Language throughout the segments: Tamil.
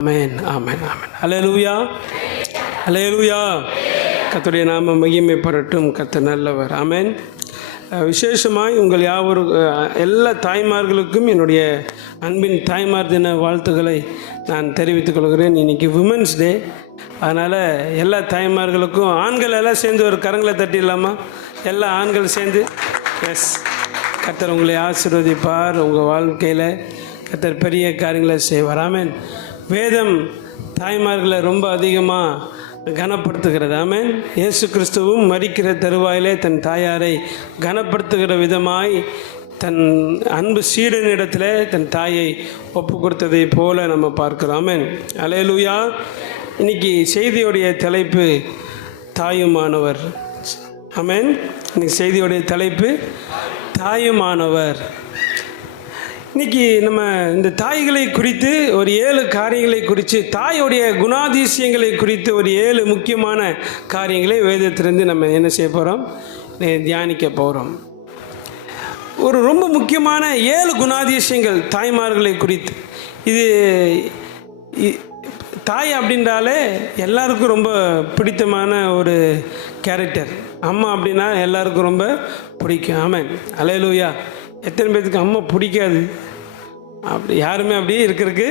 ஆமென் ஆமென் ஆமென். அல்லேலூயா அல்லேலூயா. கர்த்தருடைய நாம மகிமைப்படட்டும். கர்த்தர் நல்லவர். ஆமென். விசேஷமாய் உங்கள் யாவரும் எல்லா தாய்மார்களுக்கும் என்னுடைய அன்பின் தாய்மார் தின வாழ்த்துக்களை நான் தெரிவித்துக் கொள்கிறேன். இன்றைக்கி விமன்ஸ் டே. அதனால் எல்லா தாய்மார்களுக்கும் ஆண்கள் எல்லாம் சேர்ந்து ஒரு கரங்களை தட்டிடலாமா? எல்லா ஆண்கள் சேர்ந்து. எஸ். கர்த்தர் உங்களை ஆசீர்வதிப்பார். உங்கள் வாழ்க்கையில் கர்த்தர் பெரிய காரியங்களை செய்வார். ஆமென். வேதம் தாய்மார்களை ரொம்ப அதிகமாக கனப்படுத்துகிறது. ஆமென். இயேசு கிறிஸ்துவும் மரிக்கிற தருவாயிலே தன் தாயாரை கனப்படுத்துகிற விதமாய் தன் அன்பு சீடனிடத்தில் தன் தாயை ஒப்பு கொடுத்ததை போல நம்ம பார்க்கிறோம். ஆமென். அல்லேலூயா. இன்னைக்கு செய்தியுடைய தலைப்பு தாயுமானவர். ஆமென். இன்னைக்கு செய்தியுடைய தலைப்பு தாயுமானவர். இன்றைக்கி நம்ம இந்த தாய்களை குறித்து ஒரு 7 காரியங்களை குறித்து, தாயுடைய குணாதிசயங்களை குறித்து ஒரு 7 முக்கியமான காரியங்களை வேதத்திலிருந்து நம்ம என்ன செய்ய போகிறோம்? தியானிக்க போகிறோம். ஒரு ரொம்ப முக்கியமான 7 குணாதிசயங்கள் தாய்மார்களை குறித்து. இது தாய் அப்படின்றாலே எல்லாருக்கும் ரொம்ப பிடித்தமான ஒரு கேரக்டர். அம்மா அப்படின்னா எல்லாருக்கும் ரொம்ப பிடிக்கும். ஆமென். அல்லேலூயா. எத்தனை பேருக்கு அம்மா பிடிக்காது? அப்படி யாருமே அப்படியே இருக்கிறதுக்கு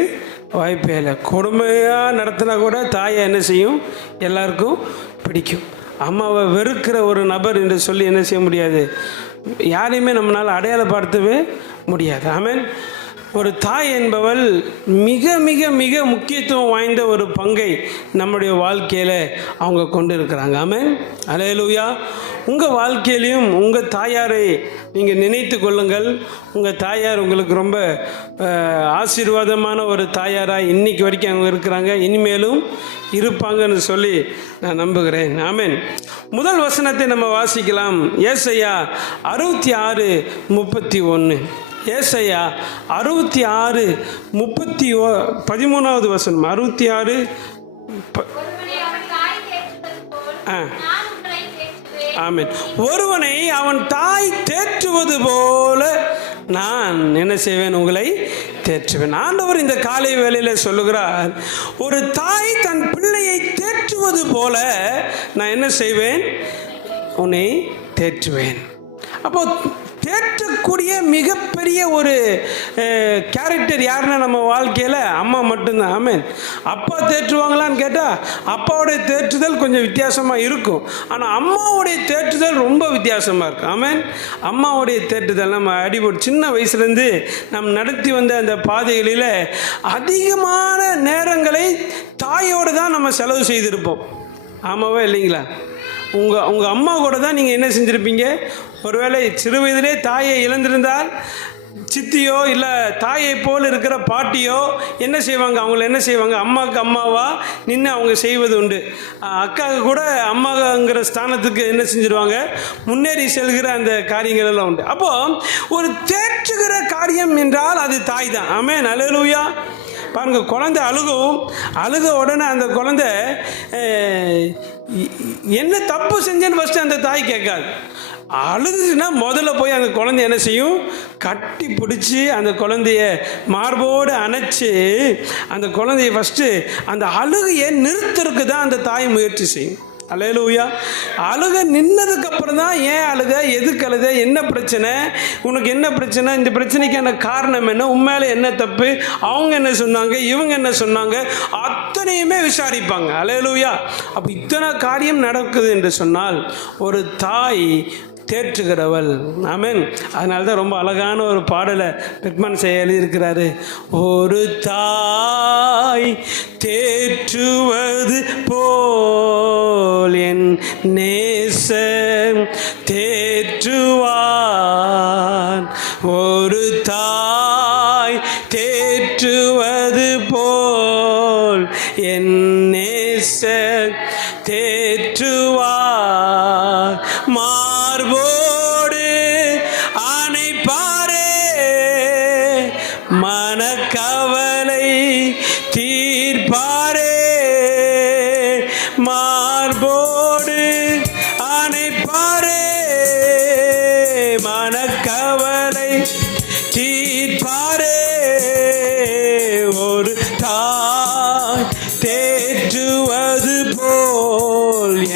வாய்ப்பே இல்லை. கொடுமையாக நடத்தினா கூட தாயை என்ன செய்யும்? எல்லாருக்கும் பிடிக்கும். அம்மாவை வெறுக்கிற ஒரு நபர் என்று சொல்லி என்ன செய்ய முடியாது? யாரையுமே நம்மளால் அடையாளப்படுத்தவே முடியாது. ஆமென். ஒரு தாய் என்பவள் மிக மிக மிக முக்கியத்துவம் வாய்ந்த ஒரு பங்கை நம்முடைய வாழ்க்கையில் அவங்க கொண்டு இருக்கிறாங்க. ஆமென். அல்லேலூயா. உங்கள் வாழ்க்கையிலையும் உங்கள் தாயாரை நீங்கள் நினைத்து கொள்ளுங்கள். உங்கள் தாயார் உங்களுக்கு ரொம்ப ஆசீர்வாதமான ஒரு தாயாராக இன்றைக்கி வரைக்கும் அவங்க இருக்கிறாங்க, இனிமேலும் இருப்பாங்கன்னு சொல்லி நான் நம்புகிறேன். ஆமென். முதல் வசனத்தை நம்ம வாசிக்கலாம். ஏசாயா 66:31. ஏசாயா 66:13வது வசனம். 66 ஆமென். ஒருவனை அவன் தாய் தேற்றுவது போல நான் என்ன செய்வேன்? உங்களை தேற்றுவேன். ஆண்டவர் இந்த காலை வேளையில் சொல்லுகிறார், ஒரு தாய் தன் பிள்ளையை தேற்றுவது போல நான் என்ன செய்வேன்? உன்னை தேற்றுவேன். அப்போ தேற்றக்கூடிய மிகப்பெரிய ஒரு கேரக்டர் யாருன்னா நம்ம வாழ்க்கையில் அம்மா மட்டும்தான். ஆமென். அப்பா தேற்றுவாங்களான்னு கேட்டால் அப்பாவுடைய தேற்றுதல் கொஞ்சம் வித்தியாசமாக இருக்கும். ஆனால் அம்மாவுடைய தேற்றுதல் ரொம்ப வித்தியாசமாக இருக்கும். ஆமென். அம்மாவுடைய தேற்றுதல் நம்ம அடிபட்டு சின்ன வயசுலேருந்து நம்ம நடத்தி வந்த அந்த பாதைகளில் அதிகமான நேரங்களை தாயோடு தான் நம்ம செலவு செய்திருப்போம். ஆமாவா இல்லைங்களா? உங்கள் அம்மா கூட தான் நீங்கள் என்ன செஞ்சுருப்பீங்க? ஒருவேளை சிறு வயதிலே தாயை இழந்திருந்தால் சித்தியோ இல்லை தாயை போல் இருக்கிற பாட்டியோ என்ன செய்வாங்க? அவங்கள என்ன செய்வாங்க? அம்மாவுக்கு அம்மாவா நின்று அவங்க செய்வது உண்டு. அக்காவுக்கு கூட அம்மாங்கிற ஸ்தானத்துக்கு என்ன செஞ்சிருவாங்க? முன்னேறி செல்கிற அந்த காரியங்கள் எல்லாம் உண்டு. அப்போது ஒரு தேற்றுகிற காரியம் என்றால் அது தாய் தான். ஆமென். அல்லேலூயா. பாருங்க, குழந்தை அழுக உடனே அந்த குழந்தை என்ன தப்பு செஞ்சேன்னு ஃபஸ்ட்டு அந்த தாய் கேட்காது. அழுதுன்னா முதல்ல போய் அந்த குழந்தை என்ன செய்யும்? கட்டி பிடிச்சி அந்த குழந்தைய மார்போடு அணைச்சி அந்த குழந்தைய ஃபஸ்ட்டு அந்த அழுகையை நிறுத்துறதுக்கு தான் அந்த தாய் முயற்சி செய்யும். அல்லேலூயா. அழுக நின்னதுக்கப்புறம் தான் ஏன் அழுக, எதுக்கு அழுக, என்ன பிரச்சனை, உனக்கு என்ன பிரச்சனை, இந்த பிரச்சனைக்கான காரணம் என்ன, உண்மையில என்ன தப்பு, அவங்க என்ன சொன்னாங்க, இவங்க என்ன சொன்னாங்க, அத்தனையுமே விசாரிப்பாங்க. அல்லேலூயா. அப்போ இத்தனை காரியம் நடக்குது என்று சொன்னால் ஒரு தாய் தேற்றுகிறவள். ஆமென். அதனால தான் ரொம்ப அழகான ஒரு பாடலை பெட்மன் செய்ய எழுதியிருக்கிறாரு. ஒரு தாய் தேற்றுவது போல் என் நேசன் தேற்றுவான். ஒரு தாய் தேற்றுவது போல் என் நேசன் தேற்றுவான். மார்போடு அணைப்பாரே, மனக்கவலை தீர்ப்பாரே. மார்போடு அணைப்பாரே, மனக்கவலை தீர்ப்பாரே. ஒரு தாய்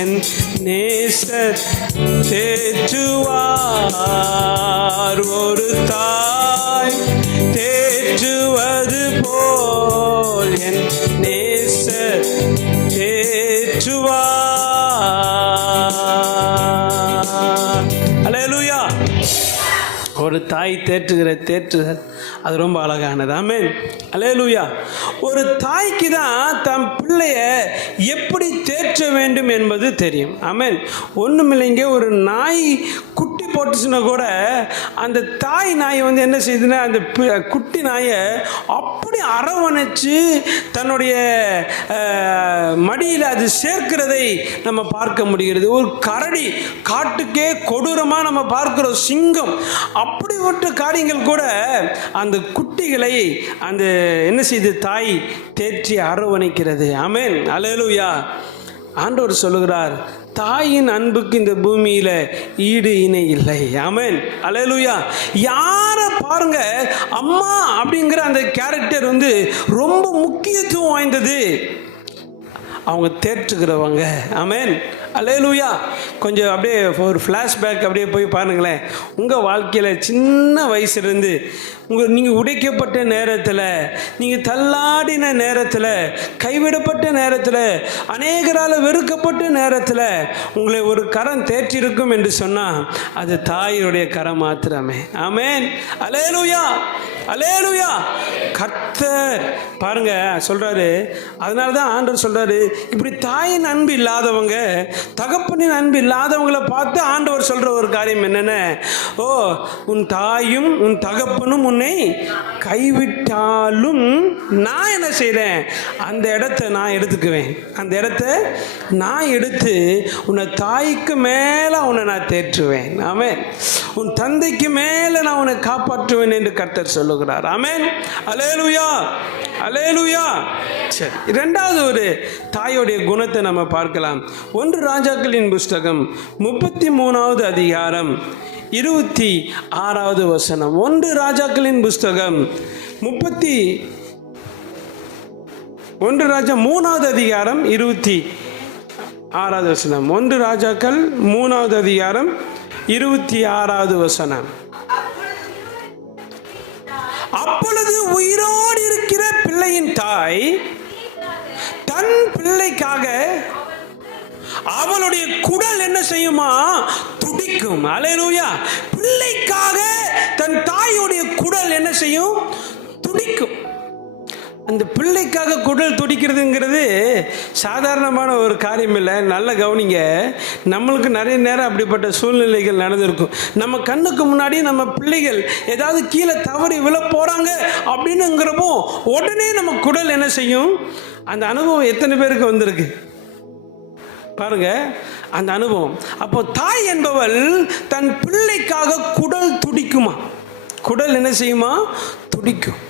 என் நேசர் தேற்றுவார். ஒரு தாய் தேற்றுவது போல் என் நேசர் தேற்றுவார். அல்லேலூயா. ஒரு தாய் தேற்றுதல் அது ரொம்ப அழகானது. ஆமென். அல்லேலூயா. ஒரு தாய்க்கு தான் தம் பிள்ளைய எப்படி தேற்ற வேண்டும் என்பது தெரியும். ஆமென். ஒன்றுமில்லைங்க, ஒரு நாய் குட்டி போட்டுச்சுன்னா கூட அந்த தாய் நாய் என்ன செய்யுதுன்னா அந்த குட்டி நாயை அப்படி அரவணைச்சு தன்னுடைய மடியில் அது சேர்க்கிறதை நம்ம பார்க்க முடிகிறது. ஒரு கரடி, காட்டுக்கே கொடூரமாக நம்ம பார்க்கிற சிங்கம், அப்படிப்பட்ட காரியங்கள் கூட அந்த குட்டிகளை அந்த என்ன செய்து தாய் தேற்றி அரவணைக்கிறது. ஆமென். அல்லேலூயா. ஆண்டவர் சொல்லுகிறார், தாயின் அன்புக்கு இந்த பூமியில ஈடு இணை இல்லை. ஆமென். அல்லேலூயா. யார பாருங்க, அம்மா அப்படிங்கிற அந்த கேரக்டர் ரொம்ப முக்கியத்துவம் வாய்ந்தது. அவங்க தேற்றுகிறவங்க. ஆமென். அல்லேலூயா. கொஞ்சம் அப்படியே ஒரு ஃப்ளாஷ்பேக் அப்படியே போய் பாருங்களேன். உங்கள் வாழ்க்கையில் சின்ன வயசுலேருந்து நீங்கள் உடைக்கப்பட்ட நேரத்தில், நீங்கள் தள்ளாடின நேரத்தில், கைவிடப்பட்ட நேரத்தில், அநேகரால் வெறுக்கப்பட்ட நேரத்தில் உங்களை ஒரு கரம் தேற்றிருக்கும் என்று சொன்னால் அது தாயுடைய கரம் மாத்திரமே. ஆமென். அல்லேலூயா. அல்லேலூயா. கர்த்தர் பாருங்க சொல்றாரு. அதனால தான் ஆண்டவர் சொல்றாரு, இப்படி தாயின் அன்பு இல்லாதவங்க, தகப்பனின் அன்பு இல்லாதவங்களை பார்த்து ஆண்டவர் சொல்ற ஒரு காரியம் என்னென்ன, ஓ உன் தாயும் உன் தகப்பனும் உன்னை கைவிட்டாலும் நான் என்ன செய்றேன், அந்த இடத்தை நான் எடுத்துக்குவேன். அந்த இடத்த நான் எடுத்து உன்னை தாய்க்கு மேல உன்னை நான் தேற்றுவேன். ஆமென். உன் தந்தைக்கு மேல நான் உன்னை காப்பாற்றுவேன் என்று கர்த்தர் சொல்லுகிறார். ஆமென். அல்லேலூயா. அல்லேலூயா. சரி, இரண்டாவது ஒரு தாயோடைய குணத்தை நம்ம பார்க்கலாம். 1 ராஜாக்களின் புஸ்தகம் 33வது அதிகாரம் 26வது வசனம். 1 ராஜாக்களின் புஸ்தகம் 1 ராஜா 3வது அதிகாரம் 26வது வசனம். 1 ராஜாக்கள் 3வது அதிகாரம் 26வது வசனம். அப்பொழுது உயிரோடு இருக்கிற பிள்ளையின் தாய் தன் பிள்ளைக்காக அவளுடைய குடல் என்ன செய்யுமா, துடிக்கும். அல்லேலூயா. பிள்ளைக்காக தன் தாயுடைய குடல் என்ன செய்யும், துடிக்கும். அந்த பிள்ளைக்காக குடல் துடிக்கிறதுங்கிறது சாதாரணமான ஒரு காரியம் இல்லை. நல்ல கவனிங்க. நம்மளுக்கு நிறைய நேரம் அப்படிப்பட்ட சூழ்நிலைகள் நடந்திருக்கும். நம்ம கண்ணுக்கு முன்னாடி நம்ம பிள்ளைகள் ஏதாவது கீழே தவறி விழ போகிறாங்க அப்படின்னுங்கிறப்போ உடனே நம்ம குடல் என்ன செய்யும். அந்த அனுபவம் எத்தனை பேருக்கு வந்திருக்கு பாருங்க, அந்த அனுபவம். அப்போ தாய் என்பவள் தன் பிள்ளைக்காக குடல் துடிக்குமா, குடல் என்ன செய்யுமா, துடிக்கும்.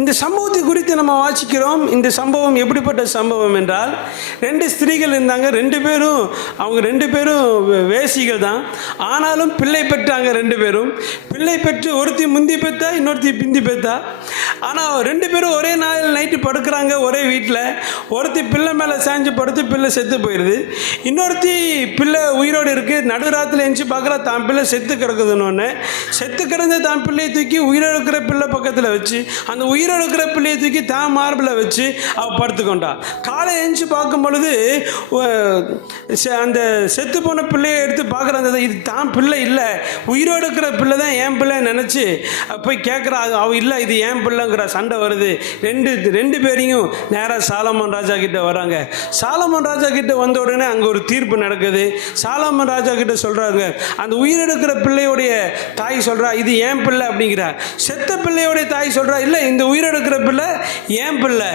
இந்த சம்பவத்தை குறித்து நம்ம வாசிக்கிறோம். இந்த சம்பவம் எப்படிப்பட்ட சம்பவம் என்றால், 2 ஸ்திரீகள் இருந்தாங்க. 2 பேரும் அவங்க 2 பேரும் வேசிகள் தான். ஆனாலும் பிள்ளை பெற்றாங்க. 2 பேரும் பிள்ளை பெற்று ஒருத்தி முந்தி பெற்றா, இன்னொருத்தி பிந்தி பெற்றா. ஆனால் 2 பேரும் ஒரே நாள் நைட்டு படுக்கிறாங்க ஒரே வீட்டில். ஒருத்தி பிள்ளை மேலே சாஞ்சு படுத்து பிள்ளை செத்து போயிடுது. இன்னொருத்தி பிள்ளை உயிரோடு இருக்குது. நடுராத்தில் எழுந்துச்சு பார்க்குறா, தான் பிள்ளை செத்து கிடக்குதுன்னு ஒன்று. செத்து கிடந்து தான் பிள்ளையை தூக்கி உயிரோடு இருக்கிற பிள்ளை பக்கத்தில் வச்சு, அந்த உயிரோடு இருக்கிற பிள்ளையை தூக்கி தான் மார்பில் வச்சு அவள் படுத்துக்கொண்டா. காலை எழுந்துச்சு பார்க்கும் பொழுது அந்த செத்து போன பிள்ளையை எடுத்து பார்க்குறாங்க. இது தான் பிள்ளை இல்லை, உயிரோடு இருக்கிற பிள்ளை தான் என் பிள்ளை நினச்சி போய் கேட்குறா. அவள் இல்லை, இது என் பிள்ளைங்கிற சண்டை வருது. ரெண்டு பேரையும் நேராக சாலமோன் ராஜா கிட்ட வராங்க. சாலமோன் ராஜா கிட்ட வந்த உடனே அங்கே ஒரு தீர்ப்பு நடக்குது. சாலமோன் ராஜா கிட்ட சொல்கிறாங்க, அந்த உயிரெடுக்கிற பிள்ளையோடைய தாய் சொல்கிறா, இது என் பிள்ளை அப்படிங்கிறா. செத்த பிள்ளையோடைய தாய் சொல்கிறா, இல்லை இந்த உயிரெடுக்கிற பிள்ளை என் பிள்ளை.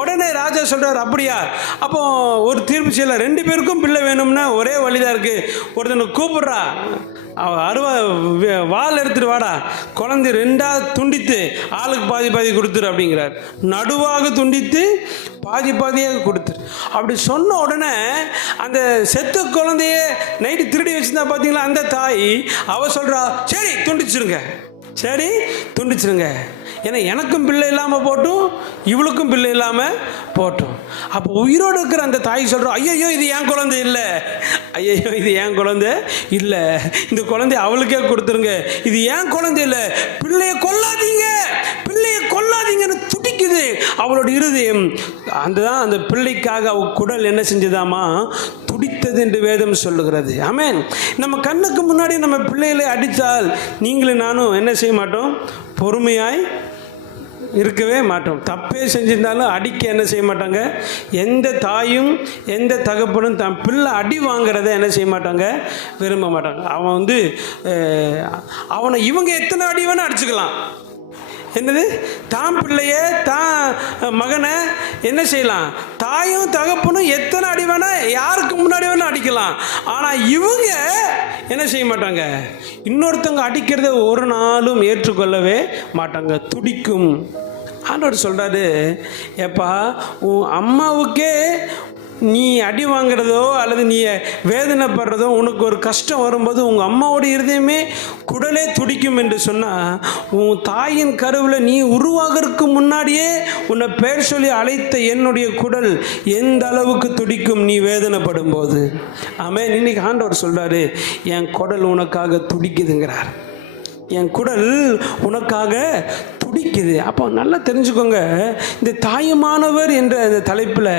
உடனே ராஜா சொல்கிறார், அப்படியா, அப்போ ஒரு தீர்ப்பு செய்யல. 2 பேருக்கும் பிள்ளை வேணும்னா ஒரே வழிதான் இருக்குது. ஒருத்தனை கூப்பிட்றா, வால் எடுத்துட்டு வாடா, குழந்தை 2ஆ துண்டித்து ஆளுக்கு பாதி பாதி கொடுத்துரு அப்படிங்கிறார். நடுவாக துண்டித்து பாதி பாதியாக கொடுத்துரு. அப்படி சொன்ன உடனே அந்த செத்த குழந்தைய நைட்டு திருடி வச்சுருந்தா பார்த்தீங்களா அந்த தாய், அவ சொல்கிறா, சரி துண்டிச்சிருங்க, சரி துண்டிச்சிருங்க. ஏன்னா எனக்கும் பிள்ளை இல்லாமல் போட்டும், இவளுக்கும் பிள்ளை இல்லாமல் போட்டும். அப்போ உயிரோடு இருக்கிற அந்த தாய் சொல்கிறோம், ஐயோ இது ஏன் குழந்தை இல்லை, ஐயோ இது ஏன் குழந்தை இல்லை, இந்த குழந்தைய அவளுக்கே கொடுத்துருங்க, இது ஏன் குழந்தை இல்லை, பிள்ளையை கொல்லாதீங்க, பிள்ளையை கொல்லாதீங்கன்னு துடிக்குது அவளோட இருதயம். அந்த பிள்ளைக்காக அவ குடல் என்ன செஞ்சதாமா, துடித்தது என்று வேதம் சொல்லுகிறது. ஆமென். நம்ம கண்ணுக்கு முன்னாடி நம்ம பிள்ளைகளை அடித்தால் நீங்களும் நானும் என்ன செய்ய மாட்டோம், பொறுமையாய் இருக்கவே மாட்டோம். தப்பே செஞ்சிருந்தாலும் அடிக்க என்ன செய்ய மாட்டாங்க. எந்த தாயும் எந்த தகப்பனும் தன் பிள்ளை அடி வாங்கிறத என்ன செய்ய மாட்டாங்க, விரும்ப மாட்டாங்க. அவனை இவங்க எத்தனை அடி வேணால் அடிச்சுக்கலாம். என்னது, தான் பிள்ளைய தான் மகனை என்ன செய்யலாம், தாயும் தகப்பனும் எத்தனை அடி வேணா யாருக்கு முன்னாடி வேணா அடிக்கலாம். ஆனால் இவங்க என்ன செய்ய மாட்டாங்க, இன்னொருத்தவங்க அடிக்கிறத ஒரு நாளும் ஏற்றுக்கொள்ளவே மாட்டாங்க, துடிக்கும். ஆண்டவர் சொல்கிறாரு, ஏப்பா உன் அம்மாவுக்கே நீ அடி வாங்கிறதோ அல்லது நீ வேதனைப்படுறதோ, உனக்கு ஒரு கஷ்டம் வரும்போது உங்கள் அம்மாவோட இருதயமே குடலே துடிக்கும் என்று சொன்னால், உன் தாயின் கருவில் நீ உருவாகிறதுக்கு முன்னாடியே உன்னை பேர் சொல்லி அழைத்த என்னுடைய குடல் எந்த அளவுக்கு துடிக்கும் நீ வேதனைப்படும் போது. ஆமென். இன்னைக்கு ஆண்டவர் சொல்கிறாரு, என் குடல் உனக்காக துடிக்குதுங்கிறார், என் குடல் உனக்காக துடிக்குது. அப்போ நல்லா தெரிஞ்சுக்கோங்க, இந்த தாயுமானவர் என்ற இந்த தலைப்பில்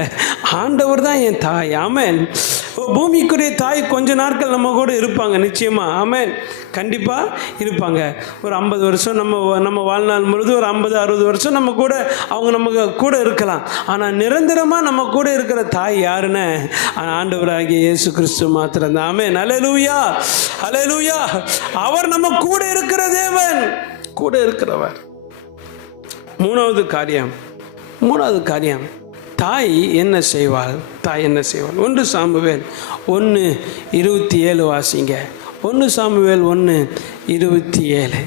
ஆண்டவர் தான் என் தாய். ஆமென். பூமிக்குரிய தாய் கொஞ்ச நாட்கள் நம்ம கூட இருப்பாங்க, நிச்சயமாக. ஆமென். கண்டிப்பாக இருப்பாங்க. ஒரு 50 வருஷம் நம்ம வாழ்நாள் முழுது ஒரு 50-60 வருஷம் நம்ம கூட இருக்கலாம். ஆனால் நிரந்தரமாக நம்ம கூட இருக்கிற தாய் யாருன்னு, ஆண்டவராகிய இயேசு கிறிஸ்து மாத்திரம் தான். ஆமென். அல்லேலூயா, அல்லேலூயா. அவர் நம்ம கூட இருக்கிற தேவன், கூட இருக்கிறவர். மூணாவது காரியம், தாய் என்ன செய்வாள், தாய் என்ன செய்வாள். 1 சாமுவேல் 1:27 வாசிங்க. 1 சாமுவேல் 1:27.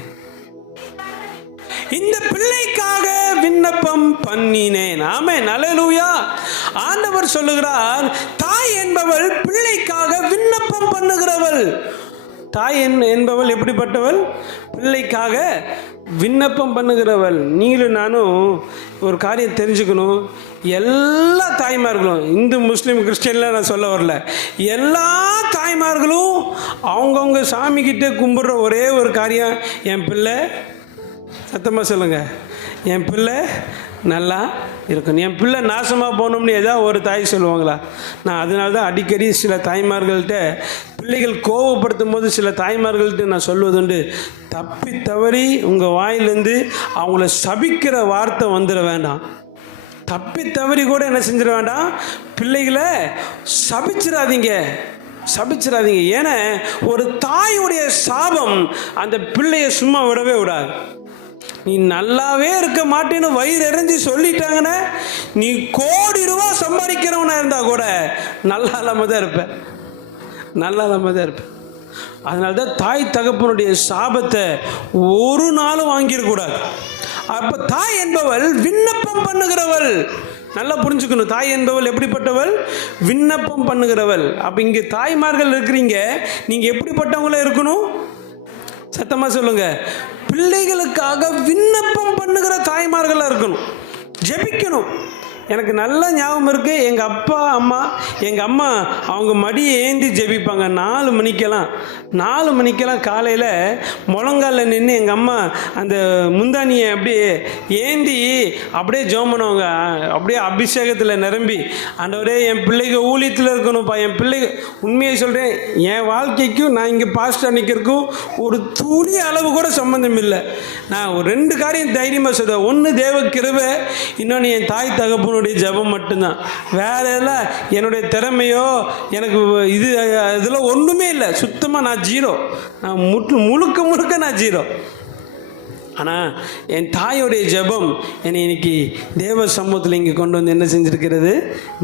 இந்த பிள்ளைக்காக விண்ணப்பம் பண்ணினேன். ஆமென். அல்லேலூயா. ஆண்டவர் சொல்லுகிறார், தாய் என்பவள் பிள்ளைக்காக விண்ணப்பம் பண்ணுகிறவள். தாய் என்பவள் எப்படிப்பட்டவள், பிள்ளைக்காக விண்ணப்பம் பண்ணுகிறவள். நீங்களும் நானும் ஒரு காரியம் தெரிஞ்சுக்கணும், எல்லா தாய்மார்களும், இந்து முஸ்லீம் கிறிஸ்டியன்லாம் நான் சொல்ல வரல, எல்லா தாய்மார்களும் அவங்கவுங்க சாமிக்கிட்ட கும்பிட்ற ஒரே ஒரு காரியம், என் பிள்ளை, சத்தமாக சொல்லுங்கள், என் பிள்ளை நல்லா இருக்கணும், என் பிள்ளை நாசமாக போகணும்னு ஏதாவது ஒரு தாய் சொல்லுவாங்களா? நான் அதனால தான் அடிக்கடி சில தாய்மார்கள்ட்ட, பிள்ளைகள் கோவப்படுத்தும் போது சில தாய்மார்கள்ட்ட நான் சொல்வதுண்டு, தப்பி தவறி உங்கள் வாயிலேருந்து அவங்கள சபிக்கிற வார்த்தை வந்துட வேண்டாம். தப்பி தவறி கூட என்ன செஞ்சிட வேண்டாம், பிள்ளைகளை சபிச்சிடாதீங்க. ஏன்னா ஒரு தாயுடைய சாபம் அந்த பிள்ளையை சும்மா விடவே விடாது. நீ நல்லாவே இருக்க மாட்டேன்னு வயிறு எறிஞ்சு சொல்லிட்டாங்கன்னா, நீ கோடி ரூபா சம்பாதிக்கிறவனா இருந்தா கூட நல்லா இல்லாம தான் இருப்ப. அதனால தான் தாய் தகப்பனுடைய சாபத்தை ஒரு நாளும் வாங்கிடக்கூடாது. அப்போ தாய் என்பவள் விண்ணப்பம் பண்ணுகிறவள். நல்லா புரிஞ்சுக்கணும், தாய் என்பவள் எப்படிப்பட்டவள், விண்ணப்பம் பண்ணுகிறவள். அப்போ இங்கே தாய்மார்கள் இருக்கிறீங்க, நீங்கள் எப்படிப்பட்டவங்கள இருக்கணும், சத்தமாக சொல்லுங்க, பிள்ளைகளுக்காக விண்ணப்பம் பண்ணுகிற தாய்மார்களாக இருக்கணும், ஜெபிக்கணும். எனக்கு நல்ல ஞாபகம் இருக்குது, எங்கள் அம்மா அவங்க மடியை ஏந்தி ஜெபிப்பாங்க. 4 மணிக்கெல்லாம் காலையில் முழங்காலில் நின்று எங்கள் அம்மா அந்த முந்தானியை அப்படியே ஏந்தி அப்படியே ஜெபம் பண்ணுவாங்க. அப்படியே அபிஷேகத்தில் நிரம்பி, ஆண்டவரே என் பிள்ளைங்க ஊழியத்தில் இருக்கணும்ப்பா, என் பிள்ளைங்க, உண்மையை சொல்கிறேன், என் வாழ்க்கைக்கும் நான் இங்கே பாஸ்டர் நிற்கிறதுக்கும் ஒரு துளி அளவு கூட சம்மந்தம் இல்லை. நான் ஒரு 2 காரியம் தைரியமாக சொல்கிறேன். ஒன்று தேவ கிருபை, இன்னொன்று என் தாய் தகப்பனுடைய ஜெபம் மட்டும்தான். வேற எல்லாம் என்னுடைய திறமையோ எனக்கு இதெல்லாம் ஒன்றுமே இல்லை. சுத்தமாக நான் ஜீரோ. நான் முழுக்க நான் ஜீரோ. ஆனால் என் தாயோடைய ஜெபம் என்னை இன்னைக்கு தேவ சமூகத்தில் இங்கே கொண்டு வந்து என்ன செஞ்சுருக்கிறது,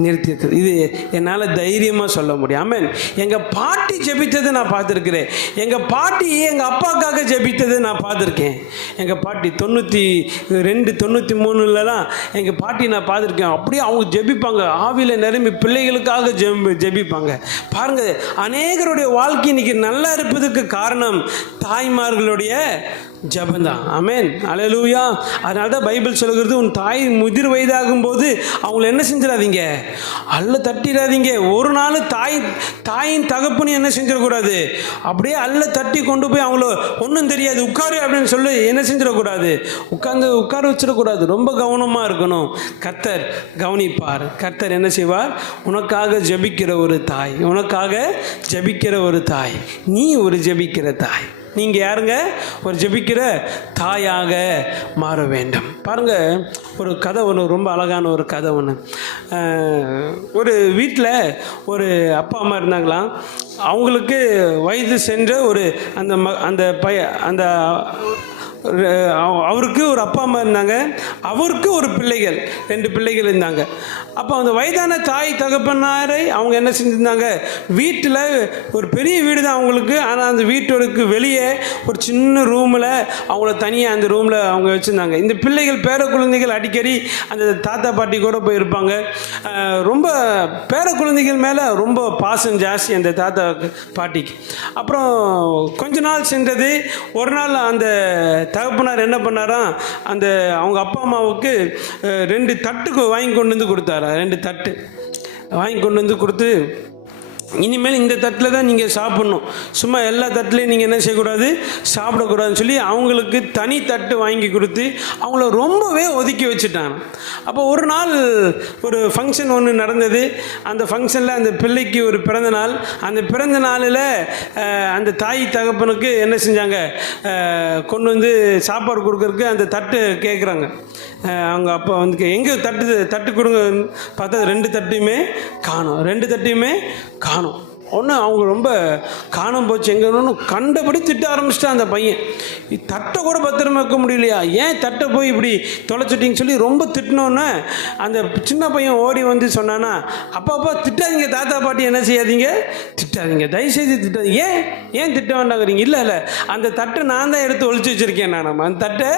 நிறுத்தியிருக்கிறது. இது என்னால் தைரியமாக சொல்ல முடியும். ஆமென். எங்கள் பாட்டி ஜெபித்ததை நான் பார்த்துருக்கிறேன். எங்கள் பாட்டி எங்கள் அப்பாவுக்காக ஜெபித்ததை நான் பார்த்துருக்கேன். எங்கள் பாட்டி 92, 93லலாம் எங்கள் பாட்டி நான் பார்த்துருக்கேன். அப்படியே அவங்க ஜெபிப்பாங்க, ஆவியில் நிரம்பி பிள்ளைகளுக்காக ஜெபிப்பாங்க. பாருங்கள், அநேகருடைய வாழ்க்கை இன்னைக்கு நல்லா இருப்பதற்கு காரணம் தாய்மார்களுடைய ஜபந்தான். ஆமென், அல்லேலூயா. அதனால தான் பைபிள் சொல்கிறது, உன் தாய் முதிர் வயதாகும் போது அவங்கள என்ன செஞ்சிடாதீங்க, அல்ல தட்டிடாதீங்க. ஒரு நாள் தாயின் தகப்பனு என்ன செஞ்சிடக்கூடாது, அப்படியே அல்ல தட்டி கொண்டு போய் அவங்கள ஒன்றும் தெரியாது உட்காரு அப்படின்னு சொல்லி என்ன செஞ்சிடக்கூடாது, உட்கார வச்சிடக்கூடாது. ரொம்ப கவனமாக இருக்கணும். கர்த்தர் கவனிப்பார். கர்த்தர் என்ன செய்வார், உனக்காக ஜெபிக்கிற ஒரு தாய், உனக்காக ஜெபிக்கிற ஒரு தாய், நீ ஒரு ஜெபிக்கிற தாய். நீங்கள் யாருங்க, ஒரு ஜெபிக்கிற தாயாக மாற வேண்டும். பாருங்கள், ஒரு கதை ஒன்று, ரொம்ப அழகான ஒரு கதை ஒன்று. ஒரு வீட்டில் ஒரு அப்பா அம்மா இருந்தாங்களாம். அவங்களுக்கு வயது சென்ற ஒரு அவருக்கு ஒரு அப்பா அம்மா இருந்தாங்க. அவருக்கு ஒரு பிள்ளைகள், 2 பிள்ளைகள் இருந்தாங்க. அப்போ அந்த வயதான தாய் தகப்பனாரை அவங்க என்ன செஞ்சுருந்தாங்க, வீட்டில் ஒரு பெரிய வீடு தான் அவங்களுக்கு. ஆனால் அந்த வீட்டுக்கு வெளியே ஒரு சின்ன ரூமில் அவங்கள தனியாக அந்த ரூமில் அவங்க வச்சுருந்தாங்க. இந்த பிள்ளைகள், பேர குழந்தைகள் அடிக்கடி அந்த தாத்தா பாட்டி கூட போயிருப்பாங்க. ரொம்ப பேர குழந்தைகள் மேலே ரொம்ப பாசம் ஜாஸ்தி அந்த தாத்தா பாட்டிக்கு. அப்புறம் கொஞ்ச நாள் சென்றது. ஒரு நாள் அந்த தகப்பனார் என்ன பண்ணாராம், அவங்க அப்பா அம்மாவுக்கு 2 தட்டுக்கு வாங்கி கொண்டு வந்து கொடுத்தாரா. 2 தட்டு வாங்கி கொண்டு வந்து கொடுத்து, இனிமேல் இந்த தட்டில் தான் நீங்கள் சாப்பிட்ணும், சும்மா எல்லா தட்டிலையும் நீங்கள் என்ன செய்யக்கூடாது, சாப்பிடக்கூடாதுன்னு சொல்லி அவங்களுக்கு தனி தட்டு வாங்கி கொடுத்து அவங்கள ரொம்பவே ஒதுக்கி வச்சுட்டாங்க. அப்போ ஒரு நாள் ஒரு ஃபங்க்ஷன் ஒன்று நடந்தது. அந்த ஃபங்க்ஷனில் அந்த பிள்ளைக்கு ஒரு பிறந்த நாள். அந்த பிறந்த நாளில் அந்த தாய் தகப்பனுக்கு என்ன செஞ்சாங்க, கொண்டு வந்து சாப்பாடு கொடுக்கறதுக்கு அந்த தட்டு கேட்குறாங்க. அவங்க அப்பா வந்து எங்கே தட்டு கொடுங்க பார்த்தா 2 தட்டையுமே காணோம். 2 தட்டையுமே காணோம். ஒன்று அவங்க ரொம்ப காணாம போச்சு எங்கன்னு கண்டபடி திட்ட ஆரம்பிச்சிட்டான் அந்த பையன். தட்டை கூட பத்திரமா வைக்க முடியலையா, ஏன் தட்டை போய் இப்படி தொலைச்சிட்டிங்கன்னு சொல்லி ரொம்ப திட்டினோன்னே அந்த சின்ன பையன் ஓடி வந்து சொன்னானா, அப்பா திட்டாதீங்க, தாத்தா பாட்டி என்ன செய்யாதீங்க, திட்டாதீங்க, தயவுசெய்து திட்டாதீங்க. ஏன் திட்ட வேண்டாங்கிறீங்க? இல்லை அந்த தட்டை நான் தான் எடுத்து ஒழிச்சு வச்சுருக்கேன். அந்த தட்டை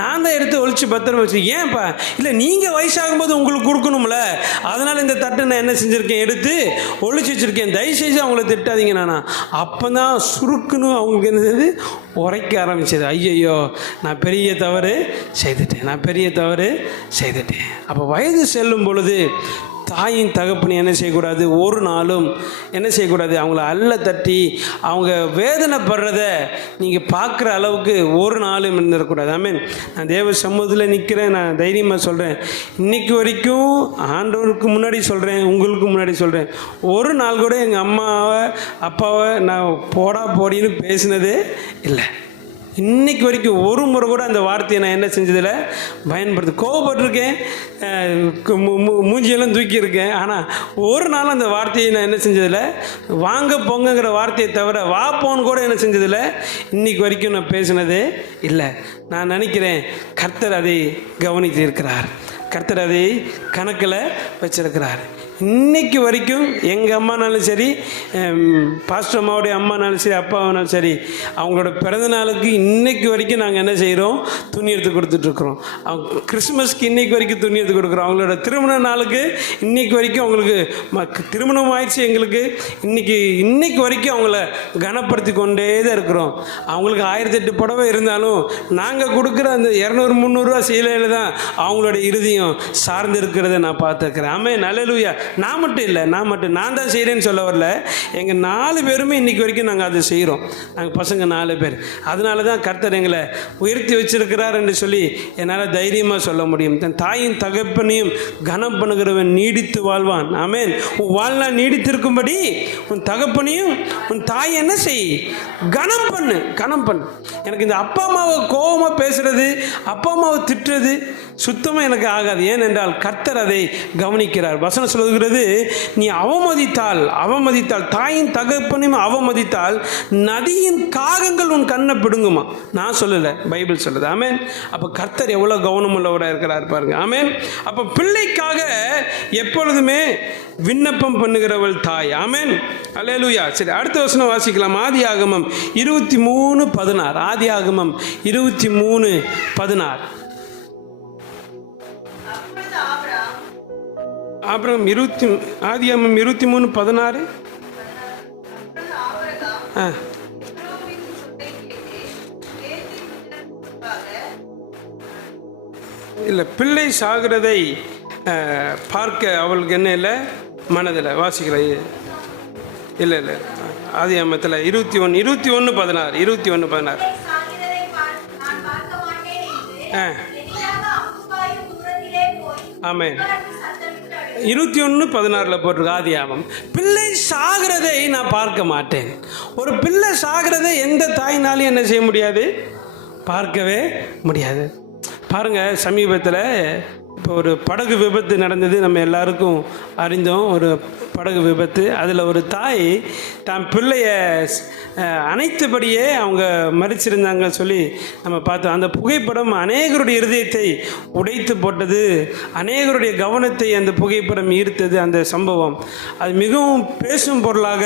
நான் தான் எடுத்து ஒழிச்சு பத்திரமா வச்சுருக்கேன். ஏன்ப்பா? இல்லை, நீங்கள் வயசாகும்போது உங்களுக்கு கொடுக்கணும்ல, அதனால் இந்த தட்டை நான் என்ன செஞ்சுருக்கேன், எடுத்து ஒழிச்சு வச்சுருக்கேன். தயவுசெய்து அவங்கள திட்டாதீங்க. அப்போ தான் சுருக்குன்னு அவங்களுக்கு என்னது உரைக்க ஆரம்பிச்சது. ஐயையோ, நான் பெரிய தவறு செய்துட்டேன். அப்போ வயது செல்லும் பொழுது தாயின் தகப்பனை என்ன செய்யக்கூடாது, ஒரு நாளும் என்ன செய்யக்கூடாது, அவங்கள அல்ல தட்டி அவங்க வேதனைப்படுறத நீங்கள் பார்க்குற அளவுக்கு ஒரு நாளும் இருந்துடக்கூடாது. ஆமென். நான் தேவ சமூகத்தில் நிற்கிறேன். நான் தைரியமாக சொல்கிறேன், இன்றைக்கு வரைக்கும் ஆண்டவருக்கு முன்னாடி சொல்கிறேன், உங்களுக்கு முன்னாடி சொல்கிறேன், ஒரு நாள் கூட எங்கள் அம்மாவை அப்பாவை நான் போடின்னு பேசினதே இல்லை. இன்றைக்கு வரைக்கும் ஒரு முறை கூட அந்த வார்த்தையை நான் என்ன செஞ்சதில்லை, பயன்படுத்தி கோவப்பட்டிருக்கேன், மூஞ்சியெல்லாம் தூக்கியிருக்கேன். ஆனால் ஒரு நாள் அந்த வார்த்தையை நான் என்ன செஞ்சதில்லை, வாங்க போங்கிற வார்த்தையை தவிர வா போன்னு கூட என்ன செஞ்சதில்லை. இன்றைக்கு வரைக்கும் நான் பேசினதே இல்லை. நான் நினைக்கிறேன் கர்த்தர் அதை கவனித்து இருக்கிறார், கர்த்தர் அதை கணக்கில் வச்சிருக்கிறார். இன்றைக்கு வரைக்கும் எங்கள் அம்மானாலும் சரி, பாஸ்டர் அம்மாவுடைய அம்மானாலும் சரி, அப்பாவானாலும் சரி, அவங்களோட பிறந்த நாளுக்கு இன்றைக்கு வரைக்கும் நாங்கள் என்ன செய்கிறோம், துணி எடுத்து கொடுத்துட்ருக்குறோம். அவங்க கிறிஸ்மஸ்க்கு இன்றைக்கு வரைக்கும் துணி எடுத்து கொடுக்குறோம். அவங்களோட திருமண நாளுக்கு இன்றைக்கு வரைக்கும் அவங்களுக்கு திருமணம் ஆயிடுச்சு. எங்களுக்கு இன்னைக்கு வரைக்கும் அவங்கள கனப்படுத்தி கொண்டே தான் இருக்கிறோம். அவங்களுக்கு 1008 புடவை இருந்தாலும் நாங்கள் கொடுக்குற அந்த 200-300 ரூபா சீலையில் தான் அவங்களோட இருதயம் சார்ந்து இருக்கிறத நான் பார்த்துருக்கிறேன். ஆமென், அல்லேலூயா. நான் தான் செய்கிறேன்னு சொல்ல வரல. எங்கள் 4 பேருமே இன்றைக்கி வரைக்கும் நாங்கள் அதை செய்கிறோம். நாங்கள் பசங்க 4 பேர். அதனால தான் கர்த்தர் எங்களை உயர்த்தி வச்சிருக்கிறார் என்று சொல்லி என்னால் தைரியமாக சொல்ல முடியும். தன் தாயின் தகப்பனையும் கனம் பண்ணுகிறவன் நீடித்து வாழ்வான். ஆமென். உன் வாழ்நாள் நீடித்திருக்கும்படி உன் தகப்பனையும் உன் தாய் என்ன செய், கனம் பண்ணு. எனக்கு இந்த அப்பா அம்மாவை கோபமாக பேசுறது, அப்பா அம்மாவை திட்டுறது சுத்தமாக எனக்கு ஆகாது. ஏனென்றால் கர்த்தர் அதை கவனிக்கிறார். வசனம் சொல்லுகிறது, நீ அவமதித்தால் தாயின் தகப்பனையும் அவமதித்தால் நதியின் காகங்கள் உன் கண்ணை பிடுங்குமா. நான் சொல்லலை, பைபிள் சொல்லுது. ஆமென். அப்போ கர்த்தர் எவ்வளோ கவனம் உள்ளவராக இருக்கிறார் பாருங்க. ஆமென். அப்போ பிள்ளைக்காக எப்பொழுதுமே விண்ணப்பம் பண்ணுகிறவள் தாய். ஆமென், அல்லேலூயா. சரி, அடுத்த வசனம் வாசிக்கலாம். ஆதியாகமம் 23:16. ஆதியாகமம் 23:16. அப்புறம் ஆதியாகமம் 23:16. இல்லை, பிள்ளை சாகிறதை பார்க்க அவளுக்கு என்ன இல்லை, மனதில் வாசிக்கிற இல்லை இல்லை, ஆதியாகமத்தில் 21:16 21:16. ஆமென். 21:16 போட்டிருக்கு ஆதியாகமம். பிள்ளை சாகிறதை நான் பார்க்க மாட்டேன். ஒரு பிள்ளை சாகிறதை எந்த தாயினாலும் என்ன செய்ய முடியாது, பார்க்கவே முடியாது. பாருங்க, சமீபத்தில் இப்போ ஒரு படகு விபத்து நடந்தது, நம்ம எல்லாருக்கும் அறிந்தோம். ஒரு படகு விபத்து, அதில் ஒரு தாய் தான் பிள்ளைய அனைத்தபடியே அவங்க மறிச்சிருந்தாங்க சொல்லி நம்ம பார்த்தோம். அந்த புகைப்படம் அநேகருடைய இருதயத்தை உடைத்து போட்டது, அநேகருடைய கவனத்தை அந்த புகைப்படம் ஈர்த்தது. அந்த சம்பவம் அது மிகவும் பேசும் பொருளாக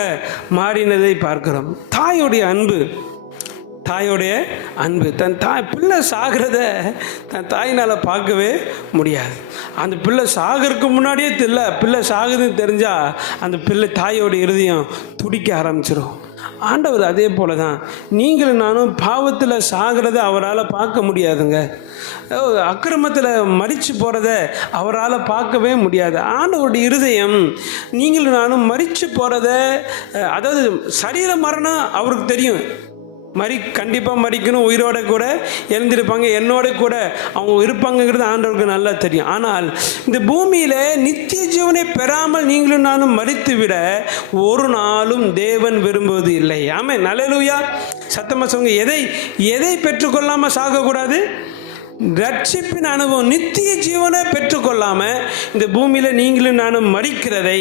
மாறினதை பார்க்கிறோம். தாயுடைய அன்பு, தன் பிள்ளை சாகிறத தன் தாயினால் பார்க்கவே முடியாது. அந்த பிள்ளை சாகிறதுக்கு முன்னாடியே பிள்ளை சாகுதுன்னு தெரிஞ்சால் அந்த பிள்ளை தாயோடைய இருதயம் துடிக்க ஆரம்பிச்சிடும். ஆண்டவர் அதே போல தான், நீங்களும் நானும் பாவத்தில் சாகிறத அவரால் பார்க்க முடியாதுங்க. அக்கிரமத்தில் மரித்து போகிறத அவரால் பார்க்கவே முடியாது. ஆண்டவருடைய இருதயம் நீங்களும் நானும் மரித்து போகிறத, அதாவது சரீர மரணம் அவருக்கு தெரியும். கண்டிப்பாக மறிக்கணும், உயிரோட கூட எழுந்திருப்பாங்க, என்னோட கூட அவங்க இருப்பாங்கங்கிறது ஆண்டவருக்கு நல்லா தெரியும். ஆனால் இந்த பூமியில் நித்திய ஜீவனை பெறாமல் நீங்களும் நானும் மரித்து விட ஒரு நாளும் தேவன் விரும்புவது இல்லை. ஆமென். அல்லேலூயா. சத்தமா சொல்லுங்க. எதை பெற்றுக்கொள்ளாமல் சாகக்கூடாது? ரட்சிப்பின் அனுபவம், நித்திய ஜீவனை பெற்றுக்கொள்ளாமல் இந்த பூமியில் நீங்களும் நானும் மரிக்கிறதை